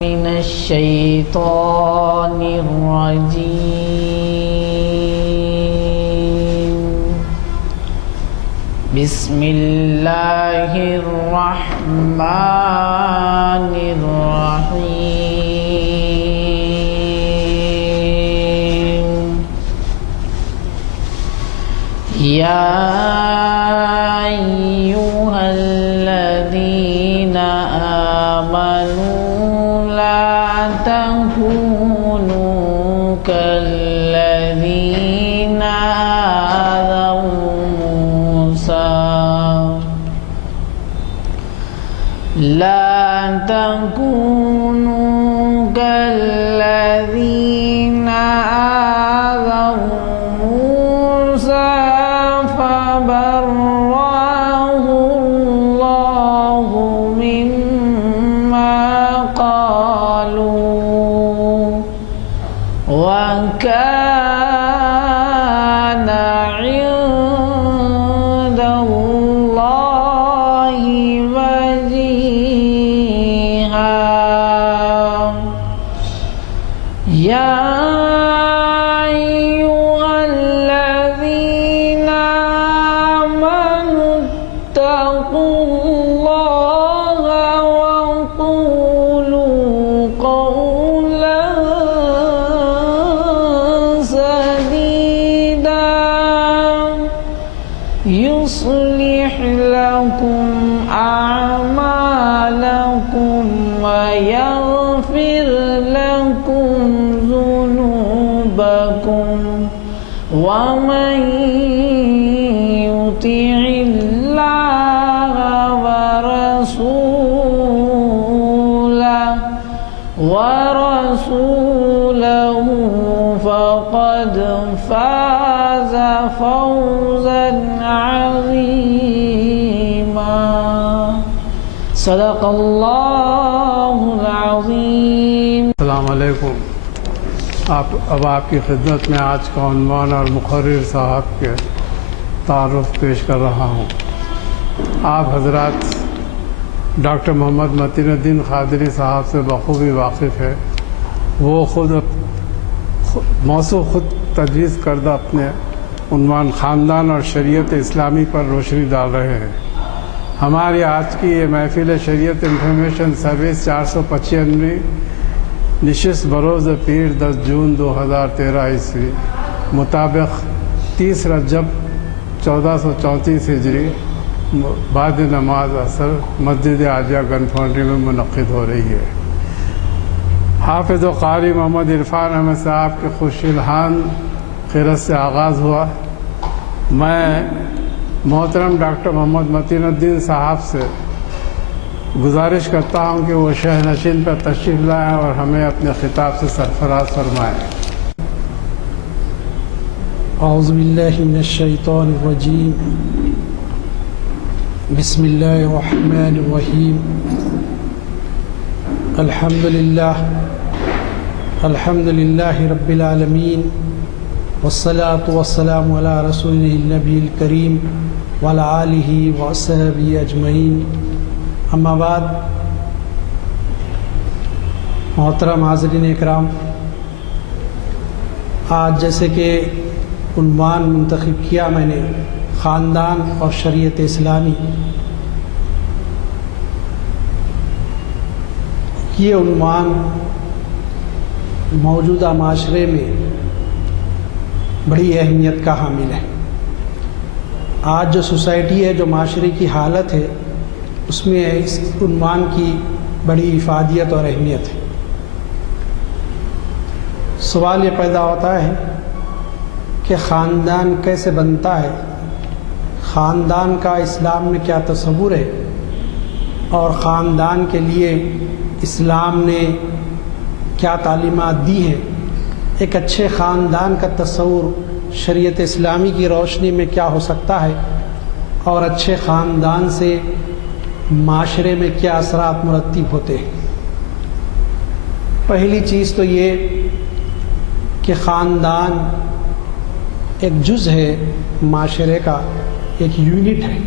من الشيطان الرجيم. بسم الله الرحمن الرحيم. يا أيها الذين آمنوا لا تكونوا كالذين آذوا موسى لا تكونوا كالذين آذوا موسى فبرأه الله مما قالوا وكان عند الله وجيها. يا أيها الذين آمنوا اتقوا الله وقولوا قولا سديدا يصلح لكم أعمالكم ويغفر لكم ذنوبكم ومن يطع الله ورسوله فقد فاز فوزا عظيما. صدق اللہ العظیم. السلام علیکم. اب آپ کی خدمت میں آج کا عنوان اور مقرر صاحب کے تعارف پیش کر رہا ہوں. آپ حضرات ڈاکٹر محمد متین الدین قادری صاحب سے بخوبی واقف ہے. وہ خود تجویز کردہ اپنے عنوان خاندان اور شریعت اسلامی پر روشنی ڈال رہے ہیں. ہماری آج کی یہ محفل شریعت انفارمیشن سروس 495 نشست بروز پیر 10 جون 2013 عیسوی مطابق 30 رجب 1434 ہجری بعد نماز عصر مسجد عالیہ گن فاؤنڈری میں منعقد ہو رہی ہے. حافظ و قاری محمد عرفان احمد صاحب کے خوش الحان خیرت سے آغاز ہوا. میں محترم ڈاکٹر محمد متین الدین صاحب سے گزارش کرتا ہوں کہ وہ شہ نشین پر تشریف لائیں اور ہمیں اپنے خطاب سے سرفراز فرمائیں. اعوذ باللہ من الشیطان الرجیم. بسم اللہ الرحمن الرحیم. الحمد للہ رب العالمین والصلاة والسلام علی رسول النبی الکریم وعلی آلہ وصحبہ اجمعین. اما بعد، محترم حاضرین اکرام، آج جیسے کہ عنوان منتخب کیا میں نے خاندان اور شریعت اسلامی، یہ عنوان موجودہ معاشرے میں بڑی اہمیت کا حامل ہے. آج جو سوسائٹی ہے، جو معاشرے کی حالت ہے، اس میں اس عنوان کی بڑی افادیت اور اہمیت ہے. سوال یہ پیدا ہوتا ہے کہ خاندان کیسے بنتا ہے، خاندان کا اسلام میں کیا تصور ہے، اور خاندان کے لیے اسلام نے کیا تعلیمات دی ہیں. ایک اچھے خاندان کا تصور شریعت اسلامی کی روشنی میں کیا ہو سکتا ہے، اور اچھے خاندان سے معاشرے میں کیا اثرات مرتب ہوتے ہیں. پہلی چیز تو یہ کہ خاندان ایک جز ہے معاشرے کا، ایک یونٹ ہے.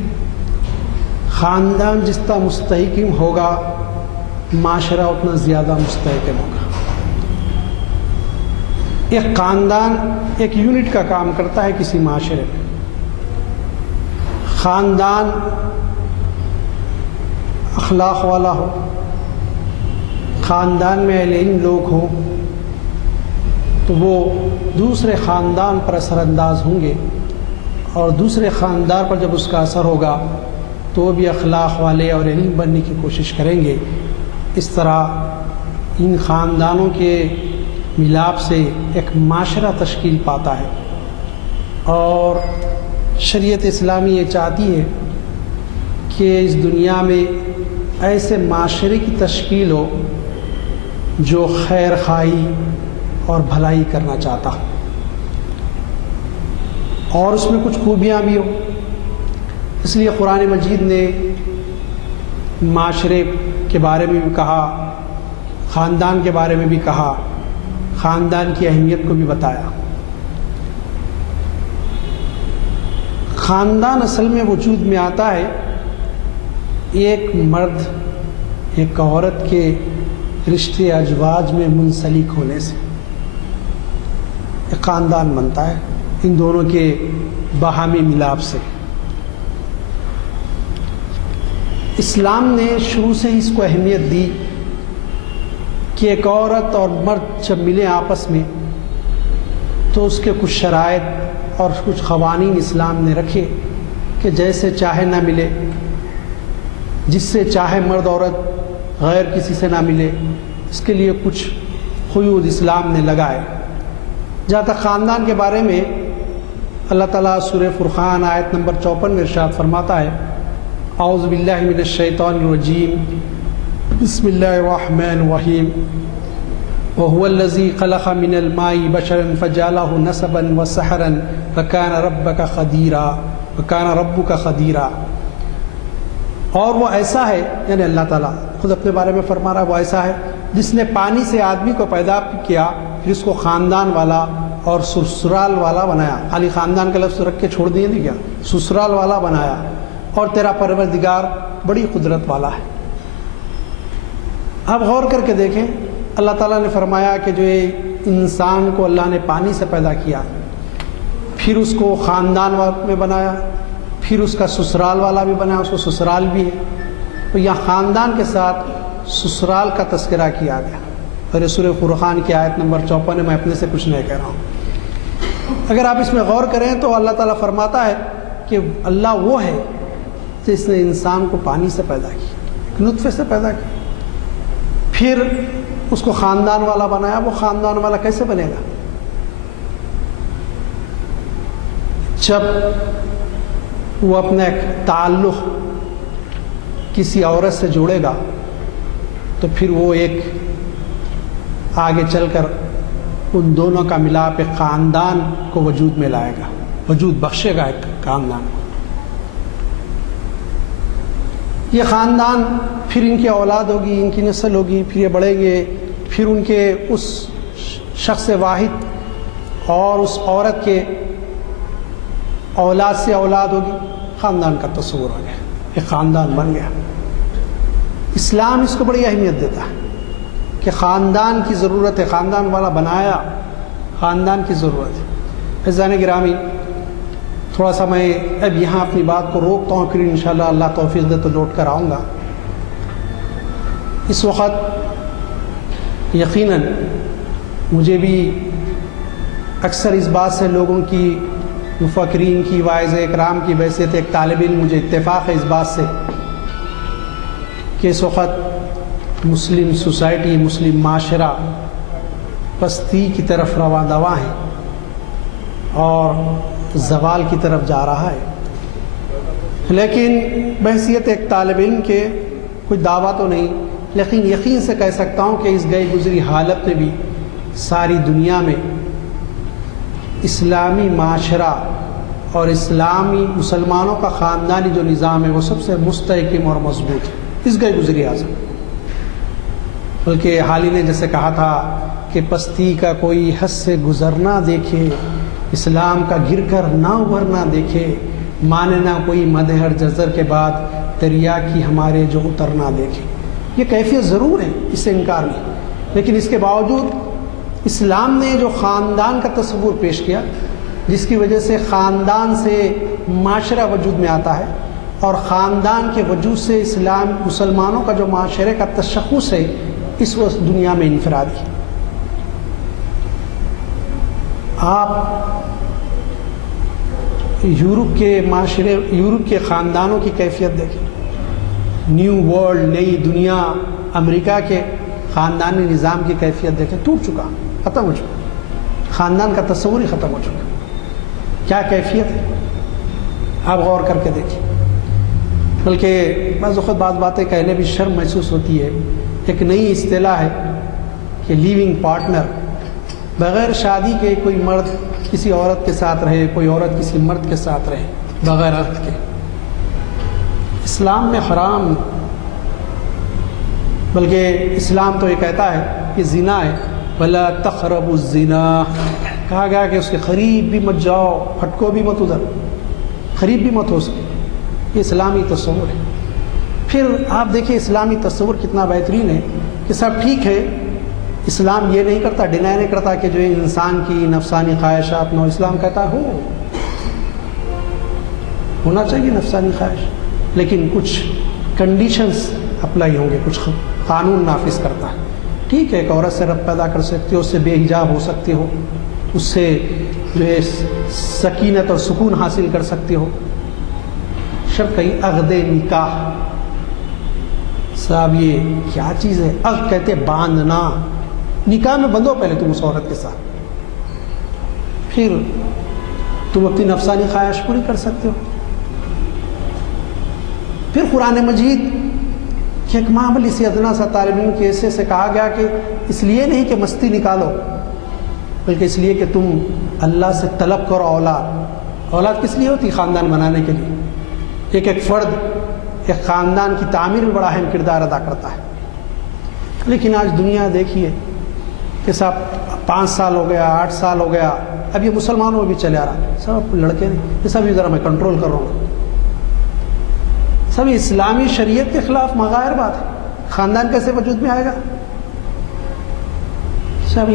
خاندان جس کا مستحکم ہوگا معاشرہ اتنا زیادہ مستحکم ہوگا۔ ایک خاندان ایک یونٹ کا کام کرتا ہے کسی معاشرے میں۔ خاندان اخلاق والا ہو، خاندان میں اہل علم لوگ ہوں تو وہ دوسرے خاندان پر اثر انداز ہوں گے، اور دوسرے خاندان پر جب اس کا اثر ہوگا تو وہ بھی اخلاق والے اور علم بننے کی کوشش کریں گے۔ اس طرح ان خاندانوں کے ملاپ سے ایک معاشرہ تشکیل پاتا ہے، اور شریعت اسلامی یہ چاہتی ہے کہ اس دنیا میں ایسے معاشرے کی تشکیل ہو جو خیر خواہی اور بھلائی کرنا چاہتا ہو، اور اس میں کچھ خوبیاں بھی ہوں۔ اس لیے قرآن مجید نے معاشرے کے بارے میں بھی کہا، خاندان کے بارے میں بھی کہا، خاندان کی اہمیت کو بھی بتایا۔ خاندان اصل میں وجود میں آتا ہے ایک مرد ایک عورت کے رشتے ازواج میں منسلک ہونے سے ایک خاندان بنتا ہے، ان دونوں کے باہمی ملاپ سے۔ اسلام نے شروع سے اس کو اہمیت دی کہ ایک عورت اور مرد جب ملیں آپس میں تو اس کے کچھ شرائط اور کچھ قوانین اسلام نے رکھے کہ جیسے چاہے نہ ملے، جس سے چاہے مرد عورت غیر کسی سے نہ ملے، اس کے لیے کچھ قیود اسلام نے لگائے۔ جہاں تک خاندان کے بارے میں اللہ تعالیٰ سورہ فرقان آیت نمبر 54 میں ارشاد فرماتا ہے، اعوذ باللہ من الشیطان الرجیم، بسم اللہ الرحمن الرحیم، وَهُوَ الَّذِي خَلَقَ مِنَ الْمَاءِ بَشَرًا فَجَعَلَهُ نَسَبًا وَسِحْرًا وَكَانَ رَبُّكَ قَدِيرًا۔ اور وہ ایسا ہے، یعنی اللہ تعالیٰ خود اپنے بارے میں فرما رہا ہے، وہ ایسا ہے جس نے پانی سے آدمی کو پیدا کیا، پھر اس کو خاندان والا اور سسرال والا بنایا۔ خالی خاندان کا لفظ رکھ کے چھوڑ دیے نہیں کیا، سسرال والا بنایا، اور تیرا پروردگار بڑی قدرت والا ہے۔ اب غور کر کے دیکھیں، اللہ تعالیٰ نے فرمایا کہ جو انسان کو اللہ نے پانی سے پیدا کیا، پھر اس کو خاندان میں بنایا، پھر اس کا سسرال والا بھی بنایا، اس کو سسرال بھی ہے، تو یہاں خاندان کے ساتھ سسرال کا تذکرہ کیا گیا۔ اور سورہ فرقان کی آیت نمبر 54 میں اپنے سے کچھ نہیں کہہ رہا ہوں۔ اگر آپ اس میں غور کریں تو اللہ تعالیٰ فرماتا ہے کہ اللہ وہ ہے جس نے انسان کو پانی سے پیدا کیا، ایک نطفے سے پیدا کیا، پھر اس کو خاندان والا بنایا۔ وہ خاندان والا کیسے بنے گا؟ جب وہ اپنا ایک تعلق کسی عورت سے جوڑے گا تو پھر وہ ایک آگے چل کر ان دونوں کا ملاپ ایک خاندان کو وجود میں لائے گا، وجود بخشے گا ایک خاندان کو۔ یہ خاندان پھر ان کی اولاد ہوگی، ان کی نسل ہوگی، پھر یہ بڑھیں گے، پھر ان کے اس شخص واحد اور اس عورت کے اولاد سے اولاد ہوگی، خاندان کا تصور ہو گیا، ایک خاندان بن گیا۔ اسلام اس کو بڑی اہمیت دیتا ہے کہ خاندان کی ضرورت ہے، خاندان والا بنایا، خاندان کی ضرورت ہے۔ عزیزان گرامی، تھوڑا سا میں اب یہاں اپنی بات کو روکتا ہوں، پھر انشاءاللہ اللہ توفیق دے تو لوٹ کر آؤں گا۔ اس وقت یقیناً مجھے بھی اکثر اس بات سے لوگوں کی، مفکرین کی، واعظ اکرام کی بحیثیت ایک طالب علم مجھے اتفاق ہے اس بات سے کہ اس وقت مسلم سوسائٹی، مسلم معاشرہ پستی کی طرف رواں دواں ہے اور زوال کی طرف جا رہا ہے۔ لیکن بحیثیت ایک طالب علم کے کوئی دعویٰ تو نہیں، لیکن یقین سے کہہ سکتا ہوں کہ اس گئی گزری حالت میں بھی ساری دنیا میں اسلامی معاشرہ اور اسلامی مسلمانوں کا خاندانی جو نظام ہے وہ سب سے مستحکم اور مضبوط ہے اس گئی گزری حاصل۔ بلکہ حال ہی نے جیسے کہا تھا کہ پستی کا کوئی حد سے گزرنا دیکھے، اسلام کا گر کر نہ ابھرنا دیکھے، مانے نہ کوئی مدہر جزر کے بعد دریا کی ہمارے جو اترنا دیکھے۔ یہ کیفیت ضرور ہے، اس سے انکار نہیں، لیکن اس کے باوجود اسلام نے جو خاندان کا تصور پیش کیا، جس کی وجہ سے خاندان سے معاشرہ وجود میں آتا ہے، اور خاندان کے وجود سے اسلام مسلمانوں کا جو معاشرے کا تشخص ہے اس وقت دنیا میں انفرادی ہے۔ آپ یورپ کے معاشرے، یورپ کے خاندانوں کی کیفیت دیکھیں، نیو ورلڈ، نئی دنیا، امریکہ کے خاندانی نظام کی کیفیت دیکھیں، ٹوٹ چکا، ختم ہو چکا، خاندان کا تصور ہی ختم ہو چکا۔ کیا کیفیت ہے آپ غور کر کے دیکھیں۔ بلکہ بعض وقت بعض باتیں کہنے بھی شرم محسوس ہوتی ہے۔ ایک نئی اصطلاح ہے کہ لیونگ پارٹنر، بغیر شادی کے کوئی مرد کسی عورت کے ساتھ رہے، کوئی عورت کسی مرد کے ساتھ رہے بغیر عقد کے، اسلام میں حرام، بلکہ اسلام تو یہ کہتا ہے کہ زنا ہے، وَلَا تَقْرَبُوا الزِّنَا، کہا گیا کہ اس کے قریب بھی مت جاؤ، پھٹکو بھی مت، ادھر قریب بھی مت ہو سکے۔ یہ اسلامی تصور ہے۔ پھر آپ دیکھیں اسلامی تصور کتنا بہترین ہے کہ سب ٹھیک ہے، اسلام یہ نہیں کرتا، ڈینائی نہیں کرتا کہ جو انسان کی نفسانی خواہشات نو، اسلام کہتا ہے ہونا چاہیے نفسانی خواہش، لیکن کچھ کنڈیشنز اپلائی ہوں گے، کچھ قانون نافذ کرتا ہے۔ ٹھیک ہے، ایک عورت سے رب پیدا کر سکتے ہو، اس سے بے حجاب ہو سکتے ہو، اس سے جو ہے سکینت اور سکون حاصل کر سکتے ہو، شرط کہیں عقد نکاح۔ صاحب یہ کیا چیز ہے؟ عقد کہتے باندھنا، نکاح میں بندھو پہلے تم اس عورت کے ساتھ، پھر تم اپنی نفسانی خواہش پوری کر سکتے ہو۔ پھر قرآن مجید کہ ایک معاملی سی ادنا سا طالب علم کے حصے سے کہا گیا کہ اس لیے نہیں کہ مستی نکالو، بلکہ اس لیے کہ تم اللہ سے طلب کرو اولاد۔ اولاد کس لیے ہوتی؟ خاندان بنانے کے لیے۔ ایک فرد ایک خاندان کی تعمیر میں بڑا اہم کردار ادا کرتا ہے۔ لیکن آج دنیا دیکھیے کہ صاحب 5 سال ہو گیا، 8 سال ہو گیا، اب یہ مسلمانوں میں بھی چلے آ رہا، سب لڑکے یہ سب ذرا میں کنٹرول کر رہا ہوں، سب اسلامی شریعت کے خلاف مغائر بات ہے۔ خاندان کیسے وجود میں آئے گا؟ سب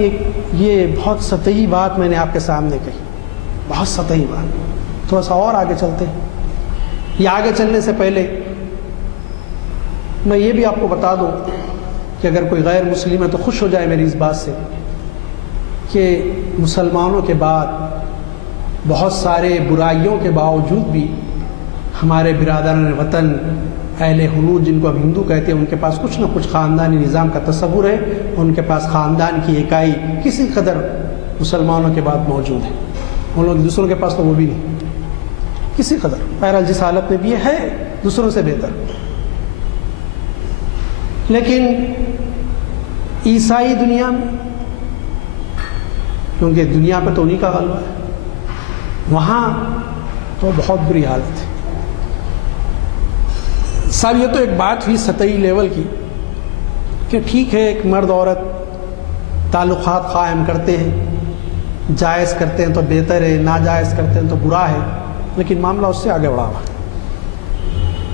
یہ بہت سطحی بات میں نے آپ کے سامنے کہی، بہت سطحی بات۔ تھوڑا سا اور آگے چلتے ہیں۔ یہ آگے چلنے سے پہلے میں یہ بھی آپ کو بتا دوں کہ اگر کوئی غیر مسلم ہے تو خوش ہو جائے میری اس بات سے کہ مسلمانوں کے بعد بہت سارے برائیوں کے باوجود بھی ہمارے برادران وطن، اہل حنود جن کو اب ہندو کہتے ہیں، ان کے پاس کچھ نہ کچھ خاندانی نظام کا تصور ہے، ان کے پاس خاندان کی اکائی کسی قدر مسلمانوں کے بعد موجود ہے۔ ان لوگ دوسروں کے پاس تو وہ بھی نہیں، کسی قدر، بہرحال جس حالت میں بھی ہے دوسروں سے بہتر۔ لیکن عیسائی دنیا میں، کیونکہ دنیا پہ تو انہیں کا غلبہ ہے، وہاں تو بہت بری حالت ہے۔ صاحب یہ تو ایک بات ہوئی سطحی لیول کی کہ ٹھیک ہے ایک مرد عورت تعلقات قائم کرتے ہیں، جائز کرتے ہیں تو بہتر ہے، ناجائز کرتے ہیں تو برا ہے، لیکن معاملہ اس سے آگے بڑھا ہوا ہے۔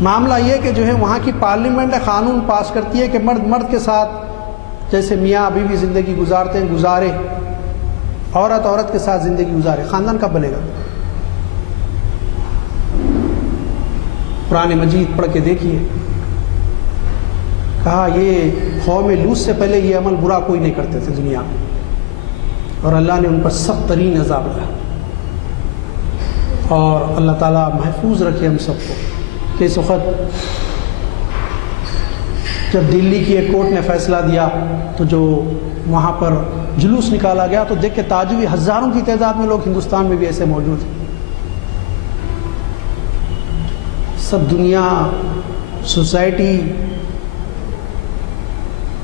معاملہ یہ کہ جو ہے وہاں کی پارلیمنٹ قانون پاس کرتی ہے کہ مرد مرد کے ساتھ جیسے میاں بیوی زندگی گزارتے ہیں گزارے، عورت عورت کے ساتھ زندگی گزارے۔ خاندان کب بنے گا؟ قرآن مجید پڑھ کے دیکھیے، کہا یہ قوم لوط سے پہلے یہ عمل برا کوئی نہیں کرتے تھے دنیا میں، اور اللہ نے ان پر سخت ترین عذاب دیا۔ اور اللہ تعالیٰ محفوظ رکھے ہم سب کو کہ اس وقت جب دلی کی ایک کورٹ نے فیصلہ دیا تو جو وہاں پر جلوس نکالا گیا تو دیکھ کے تعجب، ہزاروں کی تعداد میں لوگ ہندوستان میں بھی ایسے موجود ہیں۔ سب دنیا، سوسائٹی،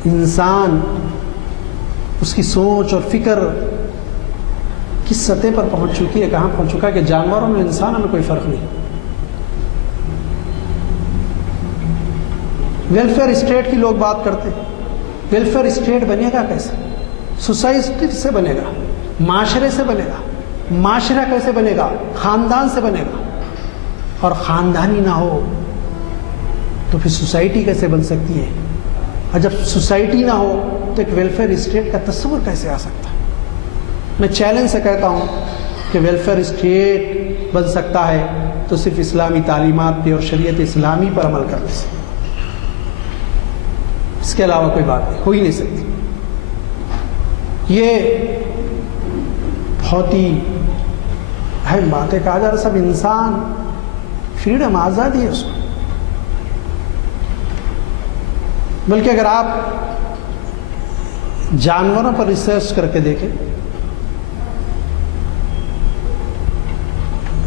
انسان، اس کی سوچ اور فکر کس سطح پر پہنچ چکی ہے، کہاں پہنچ چکا ہے کہ جانوروں میں انسانوں میں کوئی فرق نہیں۔ ویلفیئر اسٹیٹ کی لوگ بات کرتے ہیں، ویلفیئر اسٹیٹ بنے گا کیسے؟ سوسائٹی سے بنے گا، معاشرے سے بنے گا۔ معاشرہ کیسے بنے گا؟ خاندان سے بنے گا، اور خاندانی نہ ہو تو پھر سوسائٹی کیسے بن سکتی ہے؟ اور جب سوسائٹی نہ ہو تو ایک ویلفیئر اسٹیٹ کا تصور کیسے آ سکتا ہے؟ میں چیلنج سے کہتا ہوں کہ ویلفیئر اسٹیٹ بن سکتا ہے تو صرف اسلامی تعلیمات پہ اور شریعت اسلامی پر عمل کرنے سے، اس کے علاوہ کوئی بات نہیں، ہو ہی نہیں سکتی۔ یہ بہت ہی اہم بات ہے۔ کہا جا رہا سب انسان فریڈم، آزادی ہے اس کو، بلکہ اگر آپ جانوروں پر ریسرچ کر کے دیکھیں،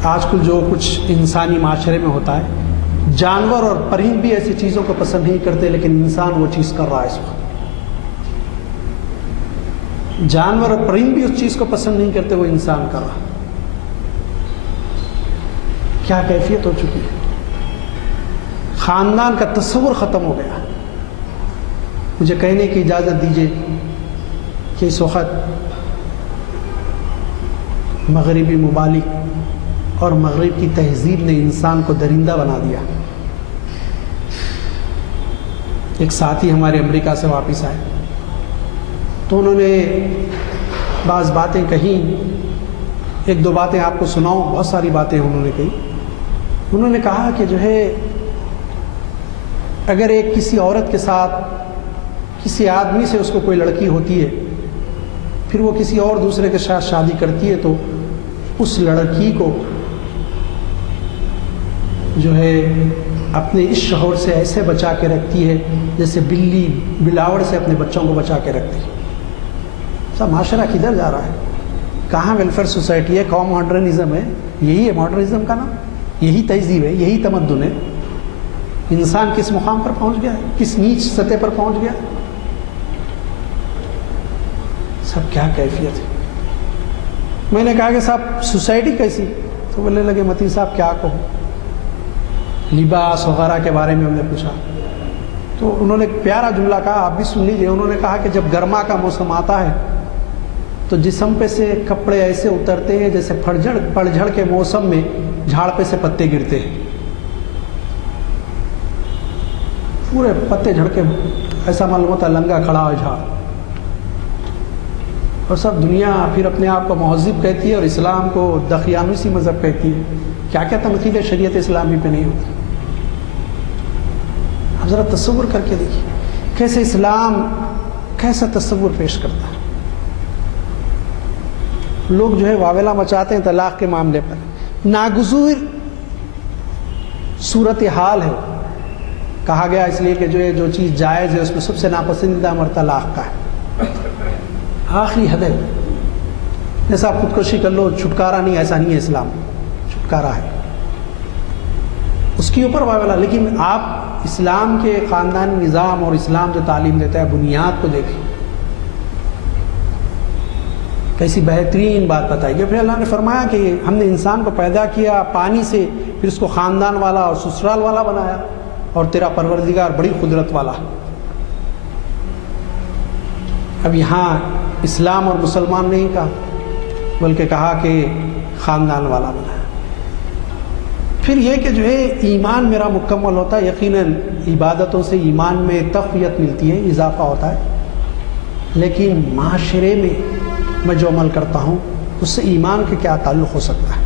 آج کل جو کچھ انسانی معاشرے میں ہوتا ہے، جانور اور پرند بھی ایسی چیزوں کو پسند نہیں کرتے، لیکن انسان وہ چیز کر رہا ہے اس وقت۔ جانور اور پرند بھی اس چیز کو پسند نہیں کرتے، وہ انسان کر رہا ہے۔ کیا کیفیت ہو چکی ہے؟ خاندان کا تصور ختم ہو گیا۔ مجھے کہنے کی اجازت دیجیے کہ اس وقت مغربی ممالک اور مغرب کی تہذیب نے انسان کو درندہ بنا دیا۔ ایک ساتھی ہمارے امریکہ سے واپس آئے تو انہوں نے بعض باتیں کہیں، ایک دو باتیں آپ کو سناؤں، بہت ساری باتیں انہوں نے کہی۔ انہوں نے کہا کہ جو ہے اگر ایک کسی عورت کے ساتھ کسی آدمی سے اس کو کوئی لڑکی ہوتی ہے، پھر وہ کسی اور دوسرے کے ساتھ شادی کرتی ہے، تو اس لڑکی کو جو ہے اپنے اس شوہر سے ایسے بچا کے رکھتی ہے جیسے بلی بلاوڑ سے اپنے بچوں کو بچا کے رکھتی ہے۔ سب معاشرہ کدھر جا رہا ہے؟ کہاں ویلفیئر سوسائٹی ہے؟ کہاں ماڈرنزم ہے؟ یہی ہے ماڈرنزم کا نام، یہی تہذیب ہے، یہی تمدن ہے۔ انسان کس مقام پر پہنچ گیا ہے؟ کس نیچ سطح پر پہنچ گیا؟ سب کیا کیفیت ہے؟ میں نے کہا کہ صاحب سوسائٹی کیسی؟ تو بولنے لگے متین صاحب کیا کہوں، لباس وغیرہ کے بارے میں ہم نے پوچھا تو انہوں نے ایک پیارا جملہ کہا، آپ بھی سن لیجئے۔ انہوں نے کہا کہ جب گرما کا موسم آتا ہے تو جسم پہ سے کپڑے ایسے اترتے ہیں جیسے پڑجھڑ کے موسم میں جھاڑ پہ سے پتے گرتے ہیں، پورے پتے جھڑ کے ایسا معلوم ہوتا ہے لنگا کھڑا ہے جھاڑ۔ اور سب دنیا پھر اپنے آپ کو مہذب کہتی ہے اور اسلام کو دقیانوسی مذہب کہتی ہے۔ کیا کیا تنقید شریعت اسلامی پہ نہیں ہوتی؟ آپ ذرا تصور کر کے دیکھیے کیسے اسلام کیسا تصور پیش کرتا ہے۔ لوگ جو ہے واویلا مچاتے ہیں طلاق کے معاملے پر، ناگزیر صورتحال ہے۔ کہا گیا اس لیے کہ جو ہے جو چیز جائز ہے اس میں سب سے ناپسندیدہ امر طلاق کا ہے، آخری حد ہے۔ جیسا آپ خودکشی کر لو چھٹکارا نہیں، ایسا نہیں ہے اسلام، چھٹکارا ہے اس کے اوپر واویلا۔ لیکن آپ اسلام کے خاندانی نظام اور اسلام جو تعلیم دیتا ہے بنیاد کو دیکھیں، کیسی بہترین بات بتائی گئی۔ پھر اللہ نے فرمایا کہ ہم نے انسان کو پیدا کیا پانی سے، پھر اس کو خاندان والا اور سسرال والا بنایا، اور تیرا پروردگار بڑی قدرت والا۔ اب یہاں اسلام اور مسلمان نہیں کہا، بلکہ کہا کہ خاندان والا بنایا۔ پھر یہ کہ جو ہے ایمان میرا مکمل ہوتا ہے، یقیناً عبادتوں سے ایمان میں تقویت ملتی ہے، اضافہ ہوتا ہے، لیکن معاشرے میں میں جو عمل کرتا ہوں اس سے ایمان کا کیا تعلق ہو سکتا ہے؟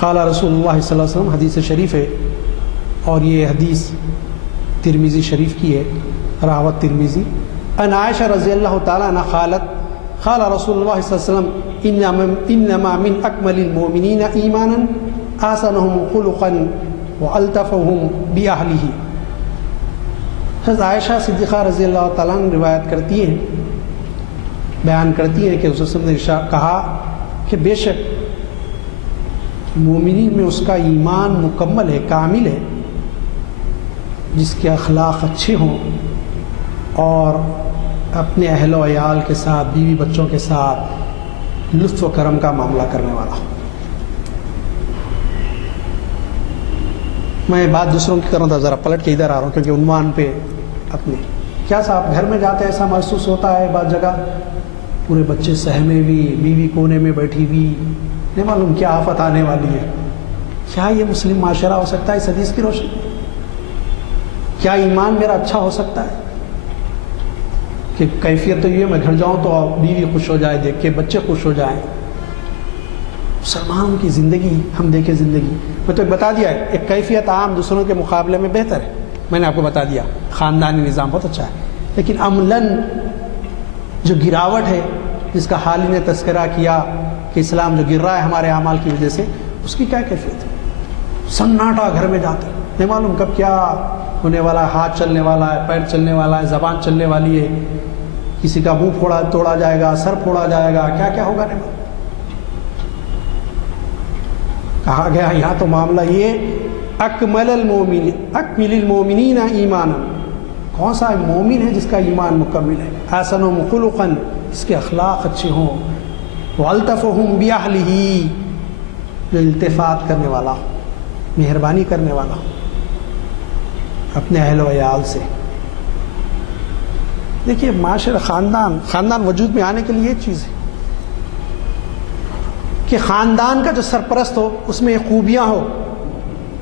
قال رسول اللہ صلی اللہ علیہ وسلم، حدیث شریف ہے، اور یہ حدیث ترمذی شریف کی ہے، راوت ترمذی، ان عائشہ رضی اللہ تعالیٰ عنہ قالت قال رسول اللہ صلی اللہ علیہ وسلم انما من اکمل المؤمنین ایمانا احسنهم خلقا والطفهم باہلہ۔ حضرت عائشہ صدیقہ رضی اللہ تعالیٰ عنہ روایت کرتی ہیں، بیان کرتی ہیں کہ حضرت صلی اللہ علیہ وسلم نے کہا کہ بے شک مومنین میں اس کا ایمان مکمل ہے، کامل ہے، جس کے اخلاق اچھے ہوں اور اپنے اہل و عیال کے ساتھ، بیوی بچوں کے ساتھ لطف و کرم کا معاملہ کرنے والا ہو۔ میں بات دوسروں کی کروں تو ذرا پلٹ کے ادھر آ رہا ہوں، کیونکہ عنوان پہ اپنے کیا صاحب گھر میں جاتے ایسا محسوس ہوتا ہے بعض جگہ پورے بچے سہمے ہوئی، بیوی کونے میں بیٹھی ہوئی، نہیں معلوم کیا آفت آنے والی ہے۔ کیا یہ مسلم معاشرہ ہو سکتا ہے اس حدیث کی روشنی؟ کیا ایمان میرا اچھا ہو سکتا ہے کہ کیفیت تو یہ میں گھر جاؤں تو بیوی خوش ہو جائے دیکھ کے، بچے خوش ہو جائیں. مسلمانوں کی زندگی ہم دیکھیں، زندگی میں تو ایک بتا دیا ہے، ایک کیفیت عام دوسروں کے مقابلے میں بہتر ہے، میں نے آپ کو بتا دیا. خاندانی نظام بہت اچھا ہے، لیکن عملاً جو گراوٹ ہے جس کا حال ہی نے تذکرہ کیا کہ اسلام جو گر رہا ہے ہمارے اعمال کی وجہ سے، اس کی کیا کیفیت ہے؟ سناٹا گھر میں جاتے نہیں معلوم کب کیا ہونے والا ہے، ہاتھ چلنے والا ہے، پیر چلنے والا ہے، زبان چلنے والی ہے، کسی کا منہ توڑا جائے گا، سر پھوڑا جائے گا، کیا کیا ہوگا. نہیں کہا گیا یہاں تو معاملہ یہ اکمل المومنین ایمانا، کون سا مومن ہے جس کا ایمان مکمل ہے؟ حسن خلقا، اس کے اخلاق اچھے ہوں، والتفہم باہلہ، جو التفات کرنے والا ہو، مہربانی کرنے والا ہو اپنے اہل و عیال سے. دیکھیے معاشرہ، خاندان وجود میں آنے کے لیے ایک چیز ہے کہ خاندان کا جو سرپرست ہو اس میں خوبیاں ہو.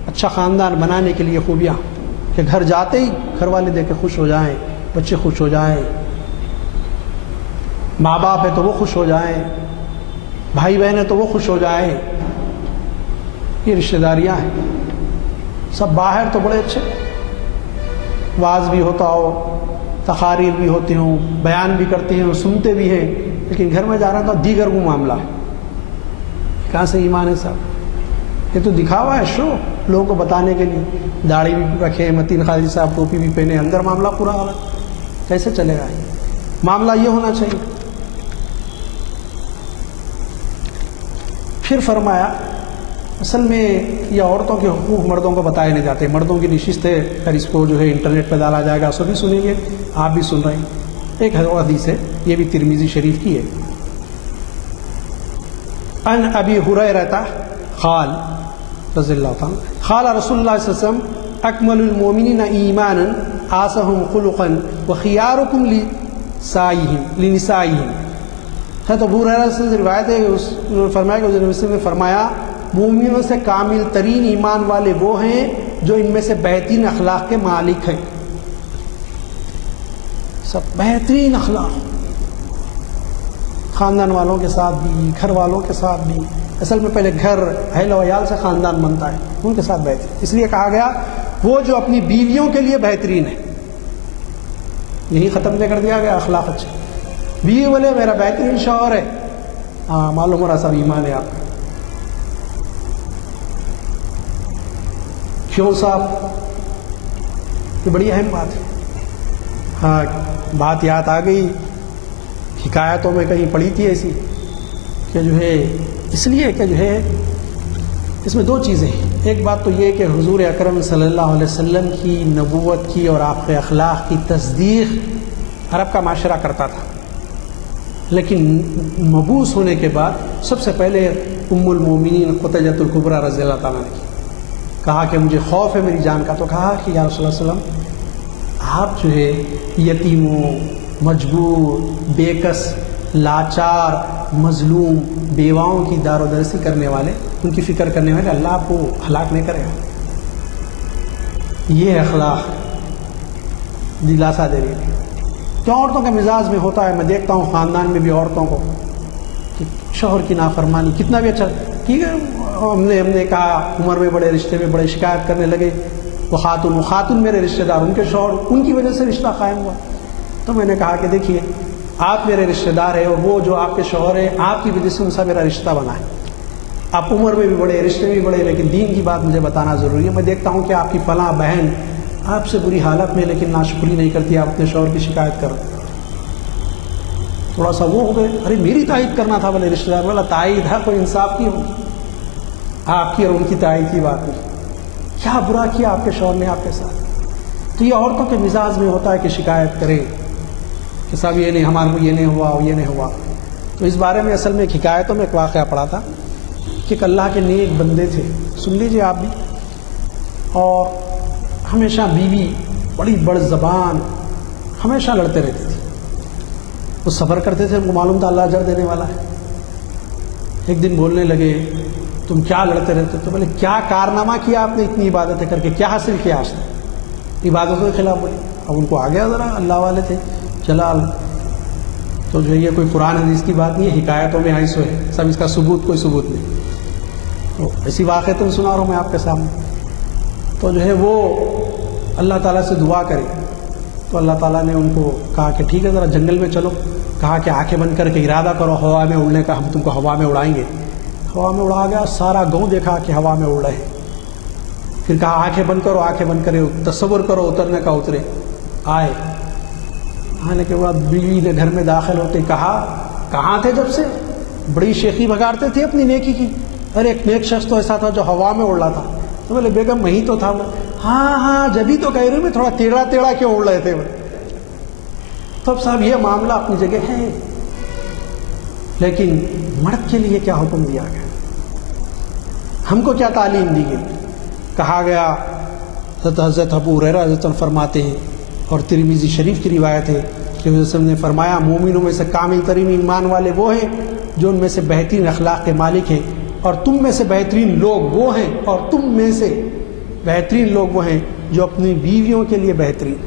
اچھا خاندان بنانے کے لیے خوبیاں کہ گھر جاتے ہی گھر والے دیکھ کے خوش ہو جائیں، بچے خوش ہو جائیں، ماں باپ ہے تو وہ خوش ہو جائیں، بھائی بہن ہے تو وہ خوش ہو جائیں. یہ رشتہ داریاں ہیں. سب باہر تو بڑے اچھے، واعظ بھی ہوتا ہو، تقاریر بھی ہوتے ہوں، بیان بھی کرتے ہیں، سنتے بھی ہیں، لیکن گھر میں جا رہا تو دیگر وہ معاملہ ہے. کہاں سے ایمان ہے صاحب؟ یہ تو دکھاوا ہے، شو لوگوں کو بتانے کے لیے. داڑھی بھی رکھے، متین قاضی صاحب ٹوپی بھی پہنے، اندر معاملہ پورا الگ. کیسے چلے گا؟ معاملہ یہ ہونا چاہیے. پھر فرمایا اصل میں یہ عورتوں کے حقوق مردوں کو بتائے نہیں جاتے. مردوں کی نشست ہے، اگر اس کو جو ہے انٹرنیٹ پہ ڈالا جائے گا سبھی سنیں گے، آپ بھی سن رہے ہیں. ایک حدیث ہے، یہ بھی ترمذی شریف کی ہے. ان ابی ہریرہ قال رضی اللہ عنہ قال رسول اللہ صلی اللہ علیہ وسلم اکمل المؤمنین ایمانا احسنهم خلقا وخياركم لنسائهم. حضرت ابو ہریرہ سے روایت ہے، اس فرمایا کہ حضرت نے فرمایا مومنوں سے کامل ترین ایمان والے وہ ہیں جو ان میں سے بہترین اخلاق کے مالک ہیں. سب بہترین اخلاق، خاندان والوں کے ساتھ بھی، گھر والوں کے ساتھ بھی. اصل میں پہلے گھر، اہل و عیال سے خاندان بنتا ہے، ان کے ساتھ بہترین. اس لیے کہا گیا وہ جو اپنی بیویوں کے لیے بہترین ہے. یہی ختم نہیں کر دیا گیا اخلاق اچھے. بیوی بولے میرا بہترین شوہر ہے، ہاں معلوم ہو رہا سب ایمان ہے آپ کا. کیوں صاحب؟ یہ بڑی اہم بات ہے. ہاں بات یاد آ گئی، حکایتوں میں کہیں پڑھی تھی ایسی کہ جو ہے اس لیے کہ جو ہے اس میں دو چیزیں ہیں. ایک بات تو یہ کہ حضور اکرم صلی اللہ علیہ وسلم کی نبوت کی اور آپ کے اخلاق کی تصدیق عرب کا معاشرہ کرتا تھا، لیکن مبعوث ہونے کے بعد سب سے پہلے ام المومنین خدیجہ الکبریٰ رضی اللہ تعالیٰ نے کہا کہ مجھے خوف ہے میری جان کا. تو کہا کہ یا رسول اللہ علیہ وسلم آپ جو ہے یتیموں، مجبور، بے کس، لاچار، مظلوم بیواؤں کی دار و درسی کرنے والے، ان کی فکر کرنے والے، اللہ آپ کو ہلاک نہیں کرے گا. یہ اخلاق دلاسا دے رہی ہے. تو عورتوں کا مزاج میں ہوتا ہے، میں دیکھتا ہوں خاندان میں بھی عورتوں کو کہ شوہر کی نافرمانی کتنا بھی اچھا. ٹھیک ہے، ہم نے کہا عمر میں بڑے رشتے میں بڑے شکایت کرنے لگے، وہ خاتون میرے رشتہ دار، ان کے شوہر، ان کی وجہ سے رشتہ قائم ہوا. تو میں نے کہا کہ دیکھیے آپ میرے رشتہ دار ہیں، اور وہ جو آپ کے شوہر ہیں آپ کی وجہ سے ان سے میرا رشتہ بنا ہے. آپ عمر میں بھی بڑے، رشتے میں بھی بڑے، لیکن دین کی بات مجھے بتانا ضروری ہے. میں دیکھتا ہوں کہ آپ کی فلاں بہن آپ سے بری حالت میں لیکن ناشکری نہیں کرتی، آپ اپنے شوہر کی شکایت کرو. تھوڑا سا وہ ہو گئے، ارے میری تائید کرنا تھا بولے رشتہ دار. بولا تائید ہے کوئی انصاف کی ہو، آپ کی اور ان کی تائید کی بات نہیں. کیا برا کیا آپ کے شوہر نے آپ کے ساتھ؟ تو یہ عورتوں کے مزاج میں ہوتا ہے کہ شکایت کرے کہ صاحب یہ نہیں، ہمارے کو یہ نہیں ہوا، یہ نہیں ہوا. تو اس بارے میں اصل میں ایک حکایتوں میں ایک واقعہ پڑا تھا کہ ایک اللہ کے نیک بندے تھے، سن لیجئے آپ بھی. اور ہمیشہ بیوی بڑی بڑ زبان، ہمیشہ لڑتے رہتے تھے. وہ صبر کرتے تھے، ان کو معلوم تھا اللہ اجر دینے والا ہے. ایک دن بولنے لگے تم کیا لڑتے رہتے؟ تو بولے کیا کارنامہ کیا آپ نے اتنی عبادتیں کر کے، کیا حاصل کیا آج تک؟ عبادتوں کے خلاف بولی. اب ان کو آ گیا ذرا، اللہ والے تھے، چلا تو جو یہ کوئی قرآن حدیث کی بات نہیں ہے، حکایتوں میں آئی سو ہے، سب اس کا ثبوت کوئی ثبوت نہیں. تو ایسی واقعہ تو سنا رہا ہوں میں آپ کے سامنے. تو جو ہے وہ اللہ تعالیٰ سے دعا کرے تو اللہ تعالیٰ نے ان کو کہا کہ ٹھیک ہے ذرا جنگل میں چلو. کہا کہ آنکھیں بند کر کے ارادہ کرو ہوا میں اڑنے کا، ہم تم کو ہوا میں اڑائیں گے. ہوا میں اڑا گیا، سارا گاؤں دیکھا کہ ہوا میں اڑ رہے ہیں. پھر کہا آنکھیں بند کرو، آنکھیں بند کرے، تصور کرو اترنے کا، اترے. آئے، آنے کے بعد بیوی نے گھر میں داخل ہوتے کہا کہاں تھے جب سے؟ بڑی شیخی بگاڑتے تھے اپنی نیکی کی. ارے ایک نیک شخص تو ایسا تھا جو ہوا میں اڑ رہا تھا. تو بولے بیگم وہی تو تھا. ہاں جبھی تو کہہ رہی ہوں میں، تھوڑا ٹیڑھا ٹیڑھا کیوں اڑ رہے تھے. تو اب صاحب یہ معاملہ اپنی جگہ ہے، لیکن مرد کے لیے کیا حکم دیا گیا، ہم کو کیا تعلیم دی گئی؟ کہا گیا، حضرت ابو ہریرہ رضی اللہ عنہ فرماتے ہیں اور ترمذی شریف کی روایت ہے کہ حضرت صلی اللہ علیہ وسلم نے فرمایا مومنوں میں سے کامل ترین ایمان والے وہ ہیں جو ان میں سے بہترین اخلاق کے مالک ہیں، اور تم میں سے بہترین لوگ وہ ہیں، اور تم میں سے بہترین لوگ وہ ہیں جو اپنی بیویوں کے لیے بہترین.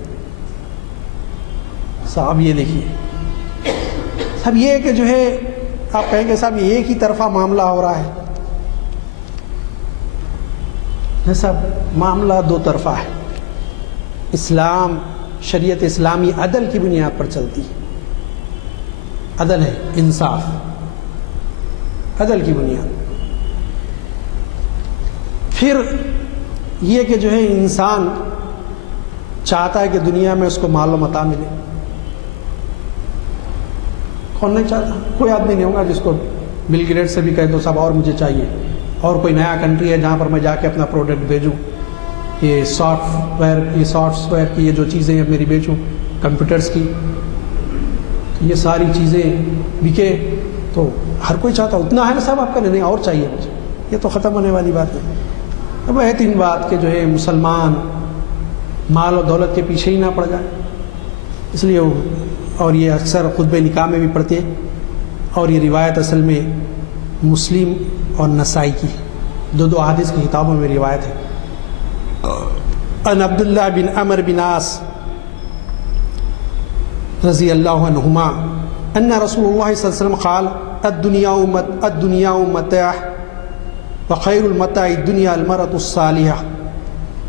صاحب یہ دیکھیے، صاحب یہ کہ جو ہے آپ کہیں گے صاحب یہ ایک ہی طرفہ معاملہ ہو رہا ہے. صاحب معاملہ دو طرفہ ہے. اسلام، شریعت اسلامی عدل کی بنیاد پر چلتی ہے. عدل ہے، انصاف، عدل کی بنیاد. پھر یہ کہ جو ہے انسان چاہتا ہے کہ دنیا میں اس کو مال و متاع ملے. کون نہیں چاہتا؟ کوئی آدمی نہیں ہوگا جس کو بل گیٹس سے بھی کہہ دو صاحب اور مجھے چاہیے، اور کوئی نیا کنٹری ہے جہاں پر میں جا کے اپنا پروڈکٹ بھیجوں، یہ سافٹ ویئر کی یہ جو چیزیں ہیں میری بیچوں، کمپیوٹرز کی، تو یہ ساری چیزیں بکے. تو ہر کوئی چاہتا، اتنا ہے نا صاحب آپ کا، نہیں اور چاہیے مجھے. یہ تو ختم ہونے والی بات ہے. اب بہترین بات کہ جو ہے مسلمان مال و دولت کے پیچھے ہی نہ پڑ جائے. اس لیے اور یہ اکثر خطبہ نکاح میں بھی پڑھتے ہیں، اور یہ روایت اصل میں مسلم اور نسائی کی، دو احادیث کی کتابوں میں روایت ہے. ان عبداللہ بن عمر بن عاص رضی اللہ عنہما ان رسول اللہ صلی اللہ علیہ وسلم قال الدنیا متاع وخیر المتاع الدنیا المرأة الصالحہ.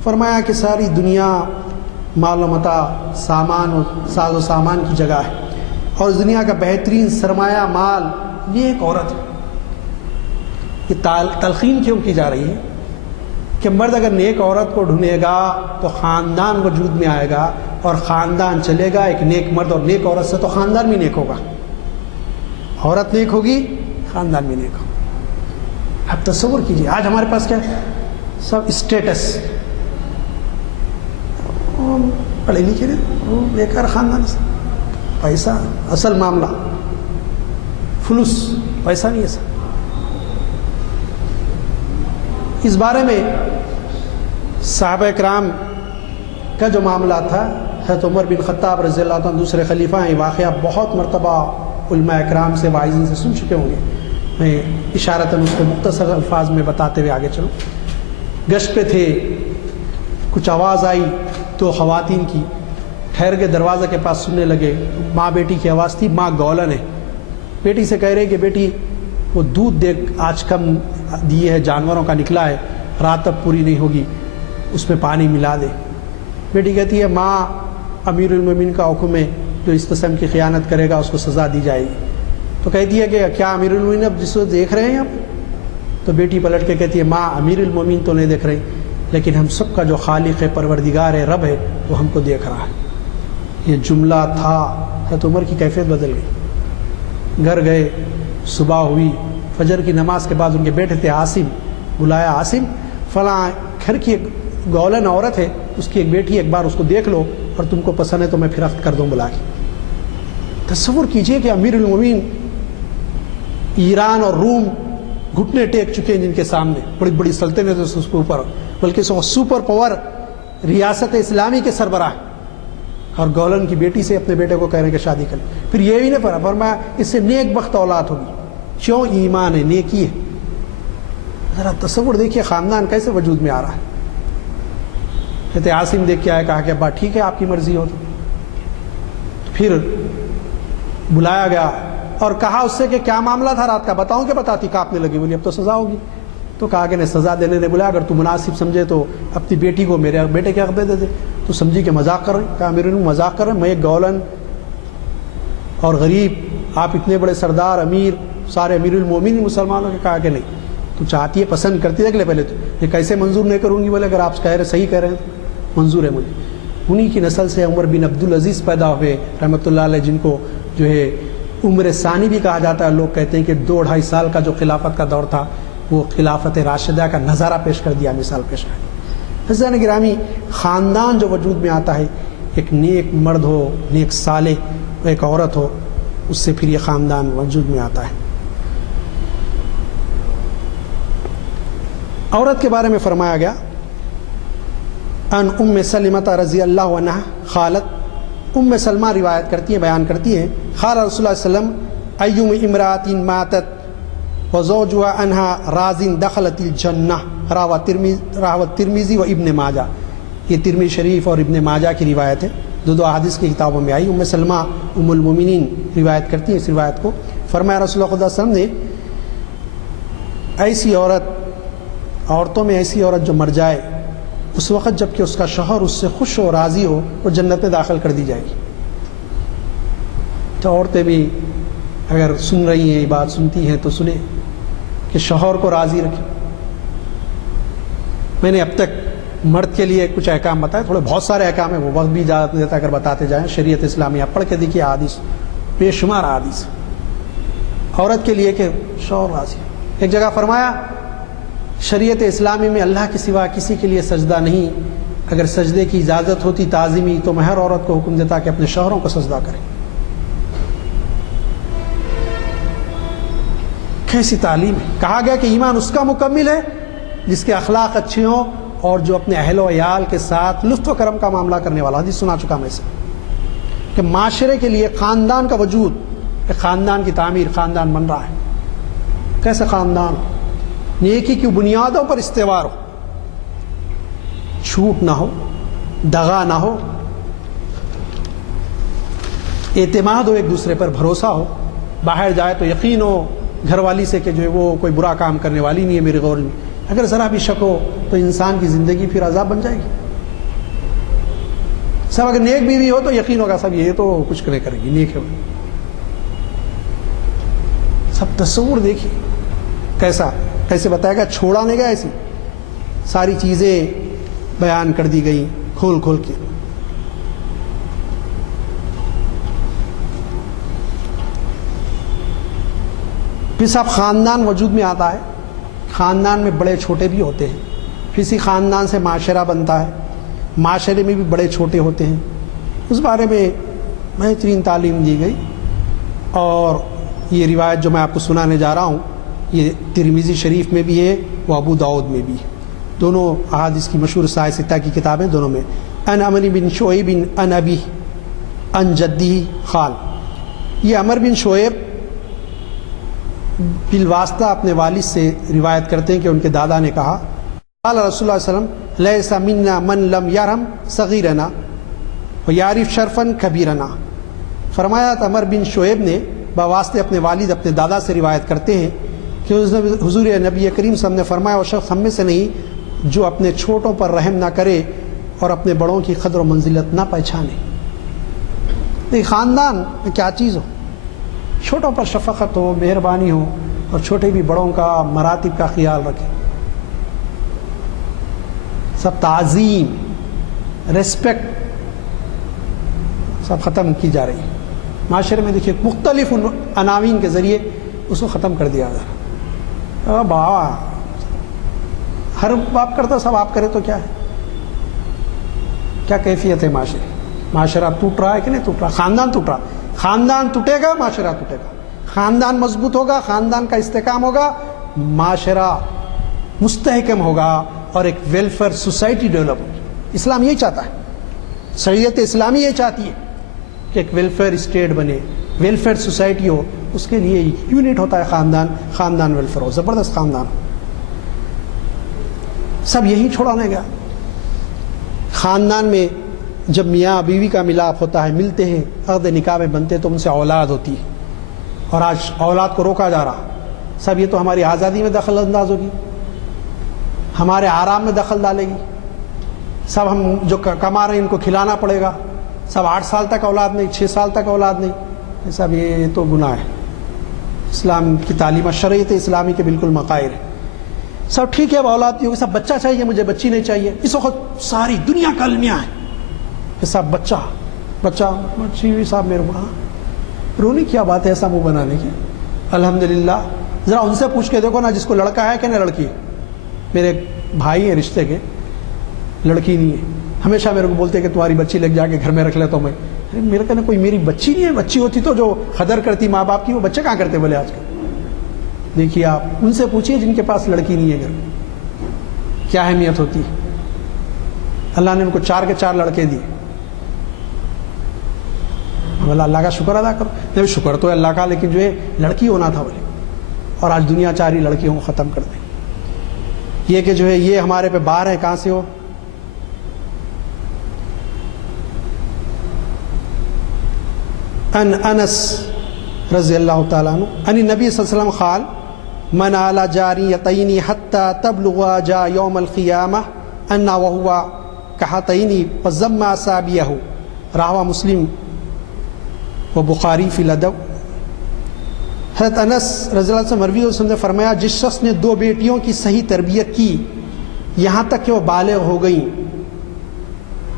فرمایا کہ ساری دنیا مال و متاع، سامان و ساز و سامان کی جگہ ہے، اور اس دنیا کا بہترین سرمایہ مال یہ ایک عورت ہے. یہ تلقین کیوں کی جا رہی ہے کہ مرد اگر نیک عورت کو ڈھونڈے گا تو خاندان وجود میں آئے گا، اور خاندان چلے گا ایک نیک مرد اور نیک عورت سے تو خاندان بھی نیک ہوگا. عورت نیک ہوگی، خاندان بھی نیک ہوگا. اب تصور کیجئے آج ہمارے پاس کیا سب اسٹیٹس، پڑھے لکھے نہیں، بیکار خاندان سے پیسہ، اصل معاملہ فلوس، پیسہ نہیں ہے سر. اس بارے میں صحابہ کرام کا جو معاملہ تھا، حضرت عمر بن خطاب رضی اللہ عنہ دوسرے خلیفہ ہیں، واقعہ بہت مرتبہ علماء کرام سے، واعظین سے سن چکے ہوں گے. میں اشارتاً اس کو مختصر الفاظ میں بتاتے ہوئے آگے چلوں. گشت پہ تھے، کچھ آواز آئی تو خواتین کی، ٹھہر کے دروازے کے پاس سننے لگے. ماں بیٹی کی آواز تھی. ماں گولن ہے، بیٹی سے کہہ رہے کہ بیٹی وہ دودھ دیکھ آج کم دیے ہے، جانوروں کا نکلا ہے، رات تب پوری نہیں ہوگی، اس میں پانی ملا دے. بیٹی کہتی ہے ماں امیر المومنین کا حکم ہے، جو اس قسم کی خیانت کرے گا اس کو سزا دی جائے گی. تو کہتی ہے کہ کیا امیر المومنین اب جس کو دیکھ رہے ہیں آپ؟ تو بیٹی پلٹ کے کہتی ہے ماں امیر المومنین تو نہیں دیکھ رہے، لیکن ہم سب کا جو خالق ہے، پروردگار ہے، رب ہے، وہ ہم کو دیکھ رہا ہے. یہ جملہ تھا، حضرت عمر کی کیفیت بدل گئی. گھر گئے، صبح ہوئی، فجر کی نماز کے بعد ان کے بیٹے تھے عاصم، بلایا عاصم فلاں گھر کی ایک گولن عورت ہے، اس کی ایک بیٹی، ایک بار اس کو دیکھ لو، اور تم کو پسند ہے تو میں پھر عقد کر دوں بلا کے. تصور کیجئے کہ امیر المومنین ایران اور روم گھٹنے ٹیک چکے ہیں جن کے سامنے، بڑی بڑی سلطنت اس کے اوپر، بلکہ سپر پاور ریاست اسلامی کے سربراہ، اور گولن کی بیٹی سے اپنے بیٹے کو کہہ رہے ہیں کہ شادی کریں. پھر یہ بھی نہیں فرمایا اس سے نیک بخت اولاد ہوگی. کیوں؟ ایمان ہے، نیکی ہے. ذرا تصور دیکھیے خاندان کیسے وجود میں آ رہا ہے. حضرت عاصم دیکھ کے آئے, کہا کہ ابا ٹھیک ہے آپ کی مرضی ہو. تو پھر بلایا گیا اور کہا اس سے کہ کیا معاملہ تھا رات کا, بتاؤں کہ بتاتی, کانپنے لگی, بولی اب تو سزا ہوگی. تو کہا کہ نہیں, سزا دینے نے بولا اگر تو مناسب سمجھے تو اپنی بیٹی کو میرے بیٹے کے عقدے دے دے. تو سمجھی کہ مذاق کر رہے ہیں. کہا میرے مذاق کر رہے ہیں, میں ایک گولن اور غریب, آپ اتنے بڑے سردار امیر, سارے امیر المومنین مسلمانوں کے. کہا کہ نہیں, تو چاہتی ہے, پسند کرتی ہے, اگلے پہلے تو یہ کیسے منظور نہیں کروں گی. بولے اگر آپ کہہ رہے صحیح کہہ رہے ہیں تو منظور ہے مجھے. انہی کی نسل سے عمر بن عبدالعزیز پیدا ہوئے رحمۃ اللہ علیہ, جن کو جو ہے عمر ثانی بھی کہا جاتا ہے. لوگ کہتے ہیں کہ 2-2.5 سال کا جو خلافت کا دور تھا وہ خلافت راشدہ کا نظارہ پیش کر دیا, مثال پیش کر دی. حضرت گرامی, خاندان جو وجود میں آتا ہے, ایک نیک مرد ہو, نیک صالح ایک عورت ہو, اس سے پھر یہ خاندان وجود میں آتا ہے. عورت کے بارے میں فرمایا گیا ان ام سلمہ رضی اللہ عنہ قالت, ام سلمہ روایت کرتی ہیں, بیان کرتی ہیں, قال رسول اللہ صلی اللہ علیہ وسلم ایوم امرات ماتت وزوجها عنها راض دخلت الجنہ, راوت ترمذی و ابن ماجہ. یہ ترمذی شریف اور ابن ماجہ کی روایت ہے, دو احادیث کی کتابوں میں آئی. ام سلمہ ام المومنین روایت کرتی ہیں اس روایت کو. فرمایا رسول اللہ صلی اللہ علیہ وسلم نے, ایسی عورتوں میں ایسی عورت جو مر جائے اس وقت جب کہ اس کا شوہر اس سے خوش ہو, راضی ہو, وہ جنت میں داخل کر دی جائے گی. تو عورتیں بھی اگر سن رہی ہیں, بات سنتی ہیں, تو سنیں کہ شوہر کو راضی رکھیں. میں نے اب تک مرد کے لیے کچھ احکام بتائے, تھوڑے بہت سارے احکام ہیں, وہ وقت بھی اجازت دیتا اگر بتاتے جائیں. شریعت اسلامیہ پڑھ کے دیکھیے, حدیث بے شمار حدیث عورت کے لیے کہ شوہر راضی. ایک جگہ فرمایا شریعت اسلامی میں اللہ کے سوا کسی کے لیے سجدہ نہیں, اگر سجدے کی اجازت ہوتی تعظیمی تو میں ہر عورت کو حکم دیتا کہ اپنے شوہروں کو سجدہ کرے. کیسی تعلیم ہے. کہا گیا کہ ایمان اس کا مکمل ہے جس کے اخلاق اچھے ہوں اور جو اپنے اہل و عیال کے ساتھ لطف و کرم کا معاملہ کرنے والا. حدیث سنا چکا میں سے کہ معاشرے کے لیے خاندان کا وجود, ایک خاندان کی تعمیر, خاندان بن رہا ہے. کیسے خاندان؟ نیکی کی بنیادوں پر استوار ہو, چھوٹ نہ ہو, دغا نہ ہو, اعتماد ہو, ایک دوسرے پر بھروسہ ہو. باہر جائے تو یقین ہو گھر والی سے کہ جو ہے وہ کوئی برا کام کرنے والی نہیں ہے میرے غور میں. اگر ذرا بھی شک ہو تو انسان کی زندگی پھر عذاب بن جائے گی. سب اگر نیک بیوی ہو تو یقین ہوگا سب یہ تو کچھ نہیں کرے گی, نیک ہے. سب تصور دیکھیے کیسے بتایا گیا, چھوڑا نہیں گیا, ایسی ساری چیزیں بیان کر دی گئی کھول کھول کے. پھر سب خاندان وجود میں آتا ہے, خاندان میں بڑے چھوٹے بھی ہوتے ہیں. پھر اسی خاندان سے معاشرہ بنتا ہے, معاشرے میں بھی بڑے چھوٹے ہوتے ہیں. اس بارے میں بہترین تعلیم دی گئی. اور یہ روایت جو میں آپ کو سنانے جا رہا ہوں یہ ترمذی شریف میں بھی ہے, وہ ابو داؤد میں بھی. دونوں احادیث کی مشہور سائے ستہ کی کتابیں دونوں میں. ان عمر بن شعیب ان ابی ان جدی قال, یہ عمر بن شعیب بالواسطہ اپنے والد سے روایت کرتے ہیں کہ ان کے دادا نے کہا, قال رسول اللہ صلی اللہ علیہ وسلم لیس منا من لم یرحم صغیرنا ویعرف شرفا کبیرنا. فرمایا عمر بن شعیب نے بواسطے اپنے والد اپنے دادا سے روایت کرتے ہیں کہ حضور نبی کریم صلی اللہ علیہ وسلم نے فرمایا, وہ شخص ہم میں سے نہیں جو اپنے چھوٹوں پر رحم نہ کرے اور اپنے بڑوں کی قدر و منزلت نہ پہچانے. خاندان میں کیا چیز ہو, چھوٹوں پر شفقت ہو, مہربانی ہو, اور چھوٹے بھی بڑوں کا مراتب کا خیال رکھیں. سب تعظیم, ریسپیکٹ سب ختم کی جا رہی ہے معاشرے میں. دیکھیے مختلف عناوین کے ذریعے اس کو ختم کر دیا جا رہا. بابا ہر باپ کرتا, سب آپ کرے تو کیا ہے, کیا کیفیت ہے معاشرے. معاشرہ ٹوٹ رہا ہے کہ نہیں ٹوٹ رہا, خاندان ٹوٹ رہا. خاندان ٹوٹے گا معاشرہ ٹوٹے گا. خاندان مضبوط ہوگا, خاندان کا استحکام ہوگا, معاشرہ مستحکم ہوگا اور ایک ویلفیئر سوسائٹی ڈیولپ ہوگی. اسلام یہی چاہتا ہے, شریعت اسلامی یہ چاہتی ہے کہ ایک ویلفیئر اسٹیٹ بنے, ویلفیئر سوسائٹی ہو. اس کے لیے یونٹ ہوتا ہے خاندان ویلفیئر ہو, زبردست خاندان. سب یہی چھوڑانے گیا. خاندان میں جب میاں بیوی کا ملاپ ہوتا ہے، ملتے ہیں، عقد نکاح میں بنتے تو ان سے اولاد ہوتی ہے، اور آج اولاد کو روکا جا رہا۔ سب یہ تو ہماری آزادی میں دخل انداز ہوگی، ہمارے آرام میں دخل ڈالے گی، سب ہم جو کما رہے ہیں ان کو کھلانا پڑے گا، سب 8 سال تک اولاد نہیں، 6 سال تک اولاد نہیں، یہ سب یہ تو گناہ ہے۔ اسلام کی تعلیم شریعت اسلامی کے بالکل مقاصد ہے۔ سب ٹھیک ہے، اب اولاد نہیں ہوگی، سب بچہ چاہیے، مجھے بچی نہیں چاہیے۔ اس وقت ساری دنیا کا المیہ ہے کہ سب بچہ بچی، صاحب میرے وہاں رونے کیا بات ہے ایسا منہ بنانے کی۔ الحمدللہ ذرا ان سے پوچھ کے دیکھو نا، جس کو لڑکا ہے کہ نہ لڑکی ہے۔ میرے بھائی ہیں رشتے کے، لڑکی نہیں ہے، ہمیشہ میرے کو بولتے کہ تمہاری بچی لگ جا کے گھر میں رکھ لیتا ہوں میں۔ میرے کہنا کوئی میری بچی نہیں ہے، بچی ہوتی تو جو قدر کرتی ماں باپ کی، وہ بچے کہاں کرتے بولے آج کل۔ دیکھیے آپ ان سے پوچھیے جن کے پاس لڑکی نہیں ہے گھر میں، کیا اہمیت ہوتی ہے۔ اللہ نے ان کو 4 کے 4 لڑکے دیے، اللہ کا شکر ادا کرو۔ نہیں شکر تو اللہ کا، لیکن جو ہے لڑکی ہونا تھا بولے، اور آج دنیا 4 ہی لڑکیوں کو ختم کر دیں۔ یہ کہ جو ہے یہ ہمارے پہ بار ہے، کہاں سے ہو؟ انس رضی اللہ تعالیٰ عنہ ان نبی صلی اللہ علیہ وسلم قال من علی جاریتین حتی تبلغ جا یوم القیامہ انا وہو کہتین فضم اصابیہ، راہ مسلم و بخاری فی الادب۔ حضرت انس رضی اللہ عنہ سے مروی نے فرمایا جس شخص نے 2 بیٹیوں کی صحیح تربیت کی یہاں تک کہ وہ بالغ ہو گئیں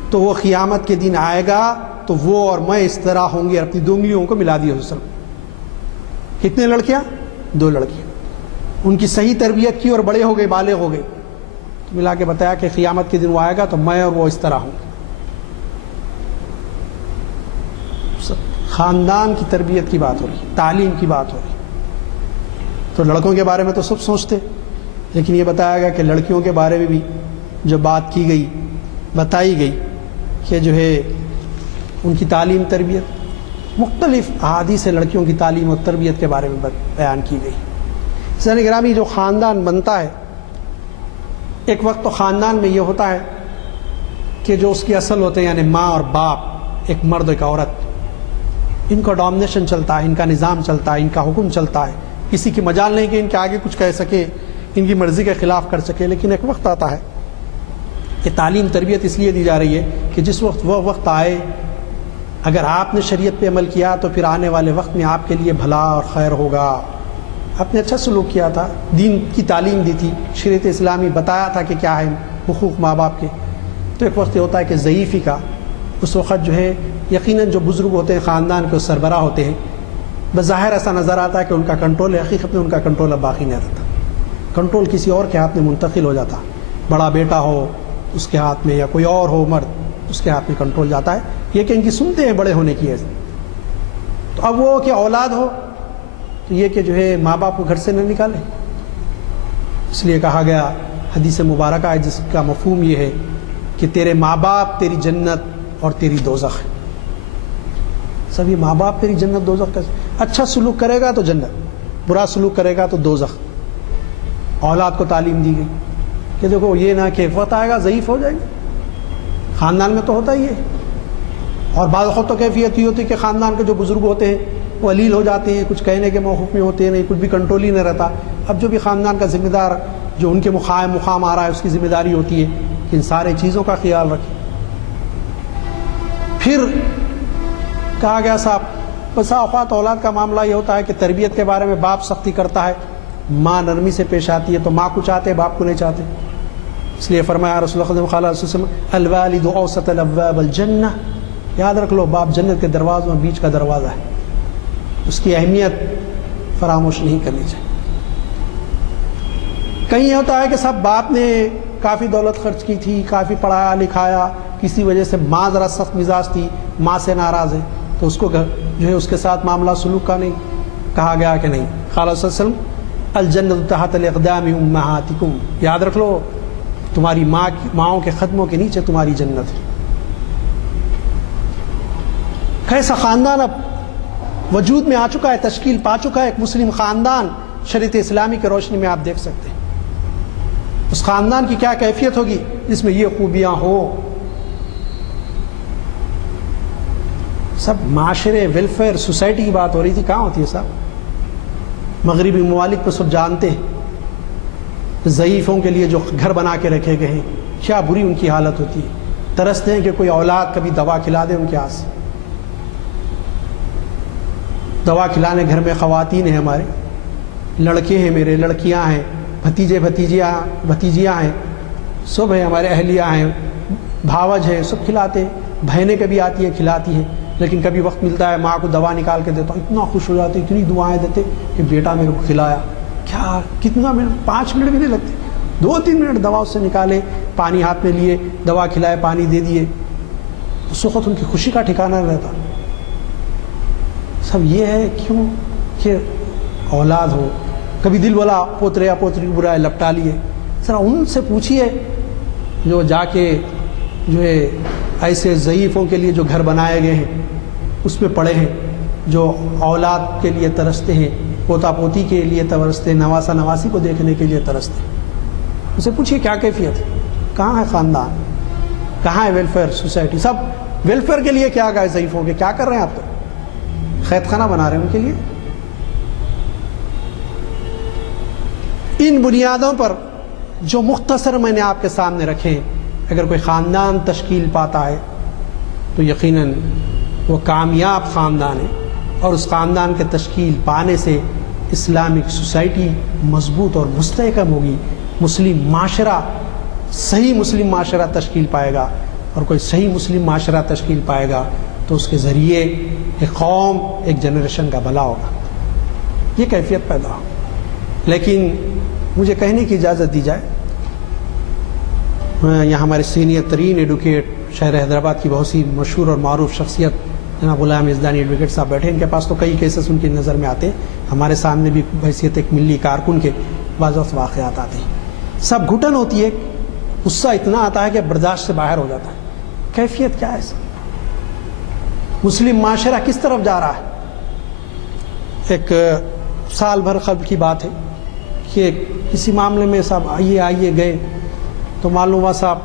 تو وہ قیامت کے دن آئے گا تو وہ اور میں اس طرح ہوں گے، اپنی 2 انگلیوں کو ملا دیا حسن۔ کتنے لڑکیاں؟ 2 لڑکیاں، ان کی صحیح تربیت کی اور بڑے ہو گئے، بالغ ہو گئے، تو ملا کے بتایا کہ قیامت کے دن وہ آئے گا تو میں اور وہ اس طرح ہوں گے۔ خاندان کی تربیت کی بات ہو رہی ہے، تعلیم کی بات ہو رہی ہے۔ تو لڑکوں کے بارے میں تو سب سوچتے، لیکن یہ بتایا گیا کہ لڑکیوں کے بارے میں بھی جو بات کی گئی، بتائی گئی کہ جو ہے ان کی تعلیم تربیت، مختلف احادیث سے لڑکیوں کی تعلیم اور تربیت کے بارے میں بیان کی گئی۔ سن گرامی جو خاندان بنتا ہے، ایک وقت تو خاندان میں یہ ہوتا ہے کہ جو اس کی اصل ہوتے ہیں، یعنی ماں اور باپ، ایک مرد ایک عورت، ان کا ڈومینیشن چلتا ہے، ان کا نظام چلتا ہے، ان کا حکم چلتا ہے، کسی کی مجال نہیں کہ ان کے آگے کچھ کہہ سکے، ان کی مرضی کے خلاف کر سکے۔ لیکن ایک وقت آتا ہے کہ تعلیم تربیت اس لیے دی جا رہی ہے کہ جس وقت وہ وقت آئے، اگر آپ نے شریعت پہ عمل کیا تو پھر آنے والے وقت میں آپ کے لیے بھلا اور خیر ہوگا۔ آپ نے اچھا سلوک کیا تھا، دین کی تعلیم دی تھی، شریعت اسلامی بتایا تھا کہ کیا ہے حقوق ماں باپ کے، تو ایک وقت یہ ہوتا ہے کہ ضعیفی کا اس وقت جو ہے یقیناً جو بزرگ ہوتے ہیں خاندان کے سربراہ ہوتے ہیں، بظاہر ایسا نظر آتا ہے کہ ان کا کنٹرول ہے، حقیقت میں ان کا کنٹرول اب باقی نہیں رہتا، کنٹرول کسی اور کے ہاتھ میں منتقل ہو جاتا، بڑا بیٹا ہو اس کے ہاتھ میں یا کوئی اور ہو مرد اس کے ہاتھ میں کنٹرول جاتا ہے۔ یہ کہ ان کی سنتے ہیں بڑے ہونے کی ہے، تو اب وہ کہ اولاد ہو تو یہ کہ جو ہے ماں باپ کو گھر سے نہ نکالے، اس لیے کہا گیا حدیث مبارکہ ہے جس کا مفہوم یہ ہے کہ تیرے ماں باپ تیری جنت اور تیری دوزخ ہے۔ سبھی ماں باپ تیری جنت دوزخ کا، اچھا سلوک کرے گا تو جنت، برا سلوک کرے گا تو دوزخ۔ اولاد کو تعلیم دی گئی کہ دیکھو یہ نہ کہ وقت آئے گا ضعیف ہو جائے گی، خاندان میں تو ہوتا ہی ہے، اور بعض وقت تو کیفیت یہ ہوتی ہے کہ خاندان کے جو بزرگ ہوتے ہیں وہ علیل ہو جاتے ہیں، کچھ کہنے کے موقف میں ہوتے ہیں نہیں، کچھ بھی کنٹرول ہی نہیں رہتا۔ اب جو بھی خاندان کا ذمہ دار جو ان کے مقام آ رہا ہے اس کی ذمہ داری ہوتی ہے کہ ان سارے چیزوں کا خیال رکھیں۔ پھر کہا گیا صاحب بسا اوقات اولاد کا معاملہ یہ ہوتا ہے کہ تربیت کے بارے میں باپ سختی کرتا ہے، ماں نرمی سے پیش آتی ہے، تو ماں کو چاہتے باپ کو نہیں چاہتے، اس لیے فرمایا رسول اللہ صلی اللہ علیہ وسلم الوالد اوسط الابواب الجنہ، یاد رکھ لو باپ جنت کے دروازوں میں بیچ کا دروازہ ہے، اس کی اہمیت فراموش نہیں کرنی چاہیے۔ کہیں ہوتا ہے کہ صاحب باپ نے کافی دولت خرچ کی تھی، کافی پڑھایا لکھایا، کسی وجہ سے ماں ذرا سخت مزاج تھی، ماں سے ناراض ہے، تو اس کو جو ہے اس کے ساتھ معاملہ سلوک کا نہیں کہا گیا کہ نہیں۔ قال صلی اللہ علیہ وسلم الجنت تحت الاقدام امہاتکم، یاد رکھ لو تمہاری ماؤں کے قدموں کے نیچے تمہاری جنت ہے۔ کیسا خاندان اب وجود میں آ چکا ہے، تشکیل پا چکا ہے ایک مسلم خاندان، شریعت اسلامی کی روشنی میں آپ دیکھ سکتے ہیں اس خاندان کی کیا کیفیت ہوگی جس میں یہ خوبیاں ہوں۔ سب معاشرے ویلفیئر سوسائٹی کی بات ہو رہی تھی، کہاں ہوتی ہے صاحب؟ مغربی ممالک کو سب جانتے ہیں، ضعیفوں کے لیے جو گھر بنا کے رکھے گئے ہیں، کیا بری ان کی حالت ہوتی ہے، ترستے ہیں کہ کوئی اولاد کبھی دوا کھلا دے ان کے ہاتھ سے۔ دوا کھلانے گھر میں خواتین ہیں، ہمارے لڑکے ہیں، میرے لڑکیاں ہیں، بھتیجے بھتیجیاں ہیں، سب ہیں، ہمارے اہلیہ ہیں، بھاوج ہیں، سب کھلاتے ہیں، بہنیں کبھی آتی ہیں کھلاتی ہیں، لیکن کبھی وقت ملتا ہے ماں کو دوا نکال کے دیتا ہوں، اتنا خوش ہو جاتے، اتنی دعائیں دیتے کہ بیٹا میرے کو کھلایا۔ کیا کتنا منٹ، 5 منٹ بھی نہیں لگتے، 2-3 منٹ دوا اس سے نکالے، پانی ہاتھ میں لیے، دوا کھلائے، پانی دے دیے، اس وقت ان کی خوشی کا ٹھکانہ نہ رہتا۔ سب یہ ہے کیوں کہ اولاد ہو، کبھی دل بولا پوترے یا پوتری کو برا ہے لپٹا لیے۔ ذرا ان سے پوچھیے جو جا کے جو ہے ایسے ضعیفوں کے لیے جو گھر بنائے گئے ہیں اس میں پڑے ہیں، جو اولاد کے لیے ترستے ہیں، پوتا پوتی کے لیے ترستے ہیں، نواسا نواسی کو دیکھنے کے لیے ترستے ہیں، ان سے پوچھیے کیا کیفیت ہے، کہاں ہے خاندان، کہاں ہے ویلفیئر سوسائٹی؟ سب ویلفیئر کے لیے کیا گئے ضعیفوں کے، کیا کر رہے ہیں آپ تو؟ قید خانہ بنا رہے ہیں ان کے لیے۔ ان بنیادوں پر جو مختصر میں نے آپ کے سامنے رکھے، اگر کوئی خاندان تشکیل پاتا ہے تو یقیناً وہ کامیاب خاندان ہے، اور اس خاندان کے تشکیل پانے سے اسلامک سوسائٹی مضبوط اور مستحکم ہوگی، مسلم معاشرہ، صحیح مسلم معاشرہ تشکیل پائے گا، اور کوئی صحیح مسلم معاشرہ تشکیل پائے گا تو اس کے ذریعے ایک قوم، ایک جنریشن کا بھلا ہوگا، یہ کیفیت پیدا ہو۔ لیکن مجھے کہنے کی اجازت دی جائے، یہاں ہمارے سینئر ترین ایڈوکیٹ شہر حیدرآباد کی بہت سی مشہور اور معروف شخصیت جناب غلام یزدانی ایڈوکیٹ صاحب بیٹھے، ان کے پاس تو کئی کیسز ان کی نظر میں آتے ہیں، ہمارے سامنے بھی بحیثیت ایک ملی کارکن کے بعض وقت واقعات آتے ہیں، سب گھٹن ہوتی ہے، غصہ اتنا آتا ہے کہ برداشت سے باہر ہو جاتا ہے۔ کیفیت کیا ہے اس؟ مسلم معاشرہ کس طرف جا رہا ہے؟ ایک سال بھر قبل کی بات ہے کہ کسی معاملے میں صاحب آئیے گئے تو معلوم ہوا صاحب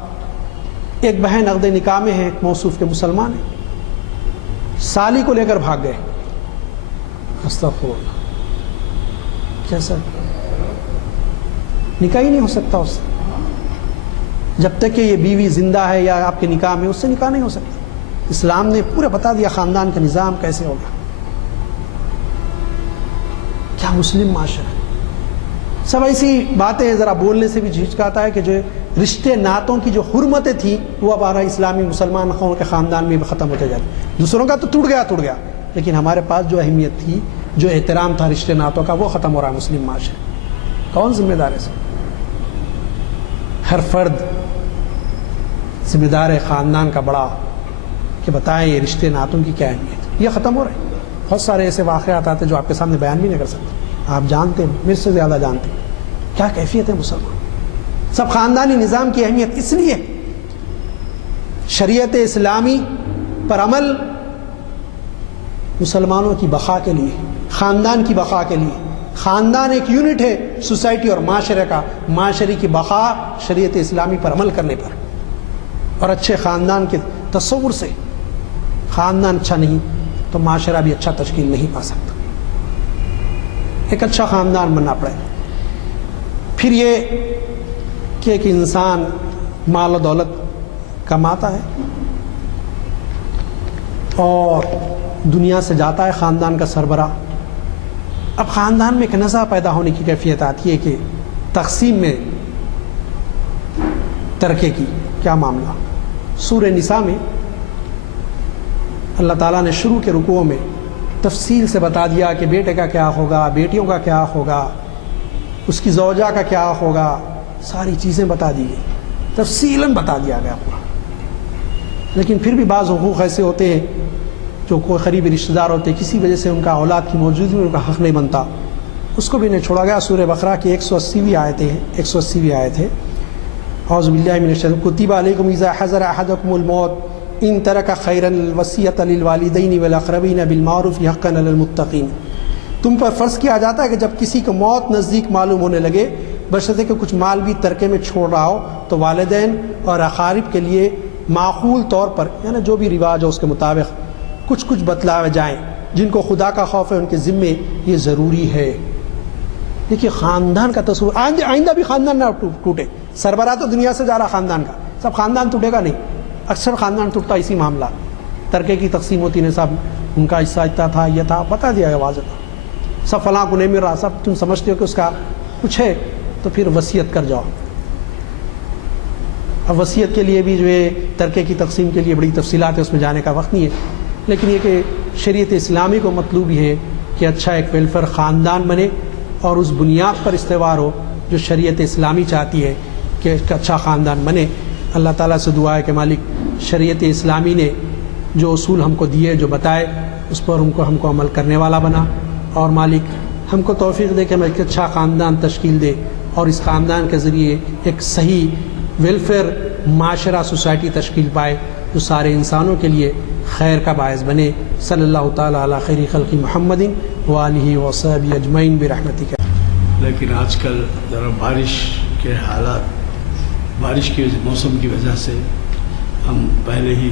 ایک بہن عقد نکاح میں ہے، ایک موصوف کے مسلمان ہیں، سالی کو لے کر بھاگ گئے۔ استغفر اللہ، کیسا نکاح ہی نہیں ہو سکتا اس سے، جب تک کہ یہ بیوی زندہ ہے یا آپ کے نکاح میں، اس سے نکاح نہیں ہو سکتا۔ اسلام نے پورا بتا دیا خاندان کا نظام کیسے ہوگا۔ کیا مسلم معاشرہ ہے؟ سب ایسی باتیں ذرا بولنے سے بھی جھجکاتا ہے کہ جو رشتے ناتوں کی جو حرمتیں تھیں وہ اب اسلامی مسلمان قوم کے خاندان میں بھی ختم ہوتے جاتے، دوسروں کا تو ٹوٹ گیا، لیکن ہمارے پاس جو اہمیت تھی، جو احترام تھا رشتے ناتوں کا، وہ ختم ہو رہا ہے مسلم معاشرے۔ کون ذمہ دار ہے اس؟ ہر فرد ذمہ دار ہے، خاندان کا بڑا، کہ بتائیں یہ رشتے ناتوں کی کیا اہمیت، یہ ختم ہو رہے ہیں۔ بہت سارے ایسے واقعات آتے جو آپ کے سامنے بیان بھی نہیں کر سکتے، آپ جانتے ہیں، میرے سے زیادہ جانتے ہیں کیا کیفیت ہے مسلمان۔ سب خاندانی نظام کی اہمیت اس لیے، شریعت اسلامی پر عمل مسلمانوں کی بقا کے لیے، خاندان کی بقا کے لیے۔ خاندان ایک یونٹ ہے سوسائٹی اور معاشرے کا، معاشرے کی بقا شریعت اسلامی پر عمل کرنے پر، اور اچھے خاندان کے تصور سے خاندان اچھا نہیں تو معاشرہ بھی اچھا تشکیل نہیں پا سکتا۔ ایک اچھا خاندان بننا پڑے۔ پھر یہ کہ ایک انسان مال و دولت کماتا ہے اور دنیا سے جاتا ہے خاندان کا سربراہ، اب خاندان میں ایک نزاع پیدا ہونے کی کیفیت آتی ہے کہ تقسیم میں ترکے کی کیا معاملہ۔ سورہ نساء میں اللہ تعالیٰ نے شروع کے رکوعوں میں تفصیل سے بتا دیا کہ بیٹے کا کیا ہوگا، بیٹیوں کا کیا ہوگا، اس کی زوجہ کا کیا ہوگا، ساری چیزیں بتا دی گئی، تفصیلاً بتا دیا گیا پورا۔ لیکن پھر بھی بعض حقوق ایسے ہوتے ہیں جو کوئی قریبی رشتہ دار ہوتے ہیں، کسی وجہ سے ان کا اولاد کی موجودگی میں ان کا حق نہیں بنتا، اس کو بھی نہیں چھوڑا گیا۔ سورہ بقرہ کی 180ویں آیت ہے، اعوذ باللہ من الشیطان کتب علیکم اذا حضر احدکم الموت ان ترک خیرا الوصیۃ للوالدین والاقربین بالمعروف حقا علی المتقین۔ تم پر فرض کیا جاتا ہے کہ جب کسی کو موت نزدیک معلوم ہونے لگے، بشرطے کہ کچھ مال بھی ترکے میں چھوڑ رہا ہو، تو والدین اور اقارب کے لیے معقول طور پر، یعنی جو بھی رواج ہو اس کے مطابق کچھ کچھ بتلائے جائیں. جن کو خدا کا خوف ہے ان کے ذمے یہ ضروری ہے. دیکھیے خاندان کا تصور، آئندہ بھی خاندان نہ ٹوٹے. سربراہ تو دنیا سے جا رہا خاندان کا، سب خاندان ٹوٹے گا نہیں. اکثر خاندان ٹوٹتا اسی معاملہ. ترکے کی تقسیم ہوتی نہیں، صاحب ان کا حصہ اتنا تھا، یہ تھا، بتا دیا ہے واضح تھا. سب فلاں کو نہیں مل رہا، سب تم سمجھتے ہو کہ اس کا کچھ ہے تو پھر وصیت کر جاؤ. اب وصیت کے لیے بھی جو ہے ترکے کی تقسیم کے لیے بڑی تفصیلات ہے، اس میں جانے کا وقت نہیں ہے. لیکن یہ کہ شریعت اسلامی کو مطلوب یہ ہے کہ اچھا ایک ویلفیئر خاندان بنے اور اس بنیاد پر استوار ہو جو شریعت اسلامی چاہتی ہے کہ ایک اچھا خاندان بنے. اللہ تعالیٰ سے دعا ہے کہ مالک شریعت اسلامی نے جو اصول ہم کو دیے، جو بتائے، اس پر ہم کو عمل کرنے والا بنا. اور مالک ہم کو توفیق دے کہ ہم ایک اچھا خاندان تشکیل دے اور اس خاندان کے ذریعے ایک صحیح ویلفیئر معاشرہ، سوسائٹی تشکیل پائے جو سارے انسانوں کے لیے خیر کا باعث بنے. صلی اللہ تعالیٰ علی خیر خلق محمد وآلہ وصحبہ اجمعین برحمتک. لیکن آج کل ذرا بارش کے حالات، بارش کے موسم کی وجہ سے ہم پہلے ہی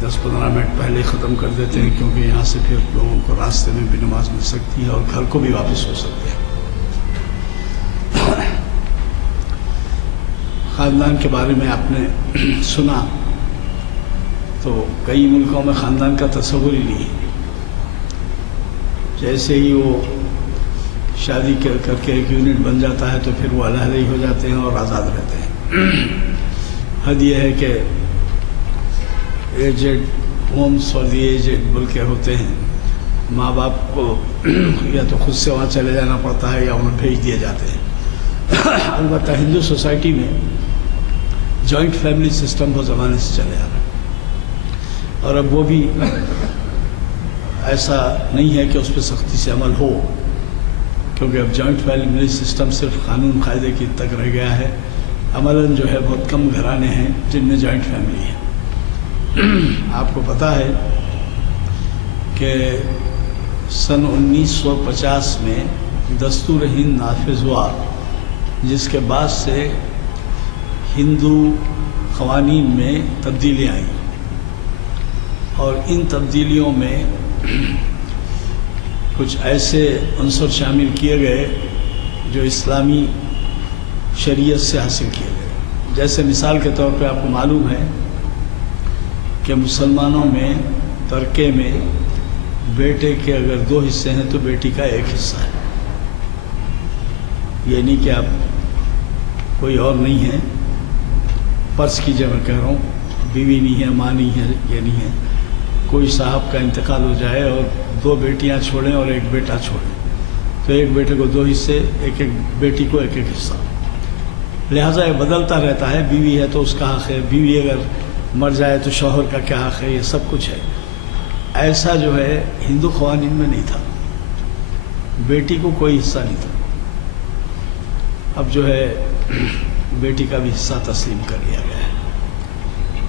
10-15 منٹ پہلے ختم کر دیتے ہیں، کیونکہ یہاں سے پھر لوگوں کو راستے میں بھی نماز مل سکتی ہے اور گھر کو بھی واپس ہو سکتے ہیں. خاندان کے بارے میں آپ نے سنا تو کئی ملکوں میں خاندان کا تصور ہی نہیں ہے. جیسے ہی وہ شادی کر کے ایک یونٹ بن جاتا ہے تو پھر وہ علیحدہ ہی ہو جاتے ہیں اور آزاد رہتے ہیں. حد یہ ہے کہ aged homes for the aged بول کے ہوتے ہیں. ماں باپ کو یا تو خود سے وہاں چلے جانا پڑتا ہے یا انہیں بھیج دیے جاتے ہیں. البتہ ہندو سوسائٹی میں جوائنٹ فیملی سسٹم بہت زمانے سے چلے آ رہا ہے اور اب وہ بھی ایسا نہیں ہے کہ اس پہ سختی سے عمل ہو، کیونکہ اب جوائنٹ فیملی سسٹم صرف قانون قاعدے کی تک رہ گیا ہے. عملاً جو ہے بہت کم گھرانے ہیں جن میں جوائنٹ فیملی ہے. آپ کو پتہ ہے کہ سن 1950 میں دستور ہند نافذ ہوا، جس کے بعد سے ہندو قوانین میں تبدیلیاں آئیں اور ان تبدیلیوں میں کچھ ایسے عنصر شامل کیے گئے جو اسلامی شریعت سے حاصل کیے گئے. جیسے مثال کے طور پہ آپ کو معلوم ہے کہ مسلمانوں میں ترکے میں بیٹے کے اگر 2 حصے ہیں تو بیٹی کا 1 حصہ ہے. یہ نہیں کہ آپ کوئی اور نہیں ہے، فرض کیجیے میں کہہ رہا ہوں بیوی نہیں ہے، ماں نہیں ہے، یہ نہیں ہے. کوئی صاحب کا انتقال ہو جائے اور 2 بیٹیاں چھوڑیں اور 1 بیٹا چھوڑیں تو 1 بیٹے کو 2 حصے، ایک بیٹی کو 1 حصہ. لہٰذا یہ بدلتا رہتا ہے. بیوی ہے تو اس کا حق ہے، بیوی اگر مر جائے تو شوہر کا کیا حق ہے، یہ سب کچھ ہے. ایسا جو ہے ہندو قوانین میں نہیں تھا. بیٹی کو کوئی حصہ نہیں تھا. اب جو ہے بیٹی کا بھی حصہ تسلیم کر لیا گیا ہے.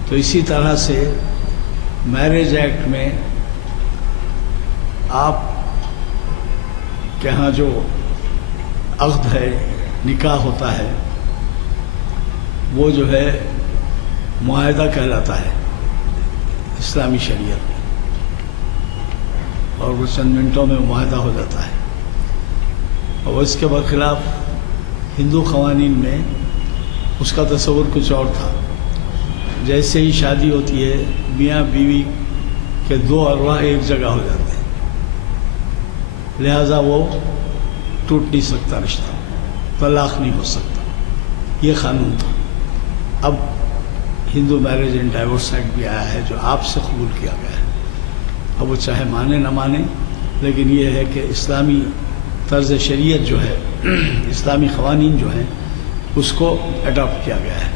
تو اسی طرح سے میرج ایکٹ میں آپ کے ہاں جو عقد ہے، نکاح ہوتا ہے، وہ جو ہے معاہدہ کہلاتا ہے اسلامی شریعت میں، اور وہ چند منٹوں میں معاہدہ ہو جاتا ہے. اور اس کے برخلاف ہندو قوانین میں اس کا تصور کچھ اور تھا. جیسے ہی شادی ہوتی ہے میاں بیوی کے 2 ارواح ایک جگہ ہو جاتے ہیں، لہذا وہ ٹوٹ نہیں سکتا رشتہ، طلاق نہیں ہو سکتا. یہ قانون تھا. اب ہندو میرج اینڈ ڈائیورس ایکٹ بھی آیا ہے جو آپ سے قبول کیا گیا ہے. اب وہ چاہے مانے نہ مانے، لیکن یہ ہے کہ اسلامی طرز شریعت جو ہے، اسلامی قوانین جو ہیں، اس کو اڈاپٹ کیا گیا ہے.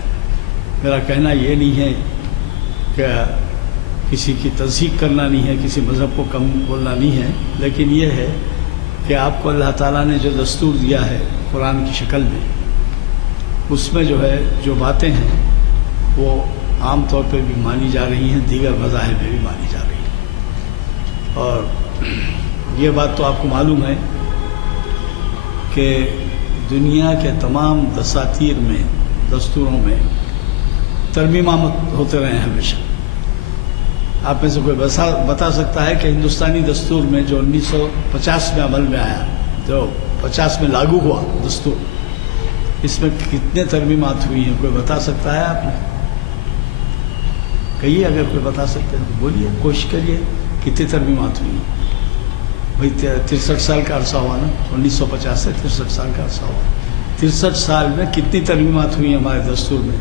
میرا کہنا یہ نہیں ہے کہ کسی کی تصدیق کرنا نہیں ہے، کسی مذہب کو کم بولنا نہیں ہے، لیکن یہ ہے کہ آپ کو اللہ تعالیٰ نے جو دستور دیا ہے قرآن کی شکل میں، اس میں جو ہے جو باتیں ہیں وہ عام طور پہ بھی مانی جا رہی ہیں، دیگر مذاہب میں بھی مانی جا رہی ہیں. اور یہ بات تو آپ کو معلوم ہے کہ دنیا کے تمام دساتیر میں، دستوروں میں ترمیمات ہوتے رہے ہیں ہمیشہ. آپ میں سے کوئی بتا سکتا ہے کہ ہندوستانی دستور میں جو 1950 میں عمل میں آیا، جو 50 میں لاگو ہوا دستور، اس میں کتنے ترمیمات ہوئی ہیں؟ کوئی بتا سکتا ہے؟ آپ نے کہیے، اگر کوئی بتا سکتے ہیں تو بولیے، کوشش کریے، کتنی ترمیمات ہوئی ہیں؟ بھائی 63 سال کا عرصہ ہوا نا، 1950 سے 63 سال کا عرصہ ہوا، 63 سال میں کتنی ترمیمات ہوئی ہیں ہمارے دستور میں؟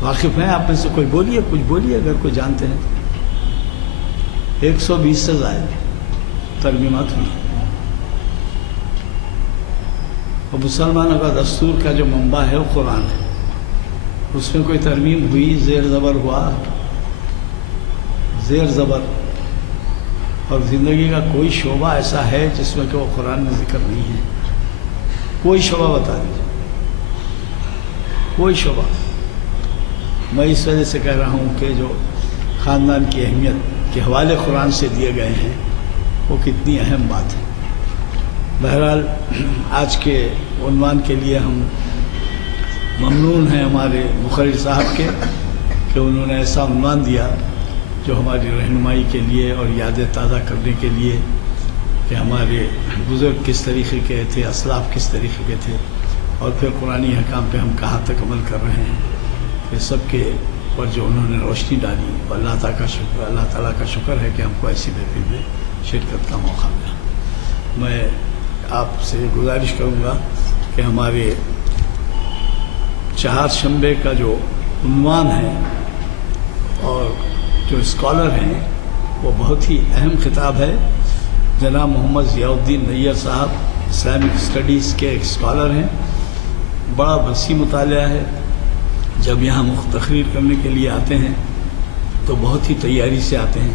واقف ہیں آپ میں سے کوئی؟ بولیے، کچھ بولیے اگر کوئی جانتے ہیں۔ 120 سے زائد ترمیمات ہوئی ہیں۔ اور مسلمانوں کا دستور کا جو منبع ہے وہ قرآن ہے، اس میں کوئی ترمیم ہوئی، زیر زبر ہوا، زیر زبر، اور زندگی کا کوئی شعبہ ایسا ہے جس میں کہ وہ قرآن میں ذکر نہیں ہے؟ کوئی شعبہ بتا دیجیے، کوئی شعبہ۔ میں اس وجہ سے کہہ رہا ہوں کہ جو خاندان کی اہمیت کے حوالے قرآن سے دیے گئے ہیں وہ کتنی اہم بات ہے۔ بہرحال آج کے عنوان کے لیے ہم ممنون ہیں ہمارے مقرر صاحب کے کہ انہوں نے ایسا عنوان دیا جو ہماری رہنمائی کے لیے اور یادیں تازہ کرنے کے لیے کہ ہمارے بزرگ کس طریقے کے تھے، اسلاف کس طریقے کے تھے، اور پھر قرآنی احکام پہ ہم کہاں تک عمل کر رہے ہیں، یہ سب کے پر جو انہوں نے روشنی ڈالی، اور اللہ تعالیٰ کا شکر ہے کہ ہم کو ایسی محفل میں شرکت کا موقع ملا۔ میں آپ سے گزارش کروں گا کہ ہمارے چہارشنبے کا جو عنوان ہے اور جو اسکالر ہیں وہ بہت ہی اہم خطاب ہے۔ جناب محمد ضیاء الدین نیّر صاحب اسلامک اسٹڈیز کے ایک اسکالر ہیں، بڑا وسیع مطالعہ ہے۔ جب یہاں تقریر کرنے کے لیے آتے ہیں تو بہت ہی تیاری سے آتے ہیں،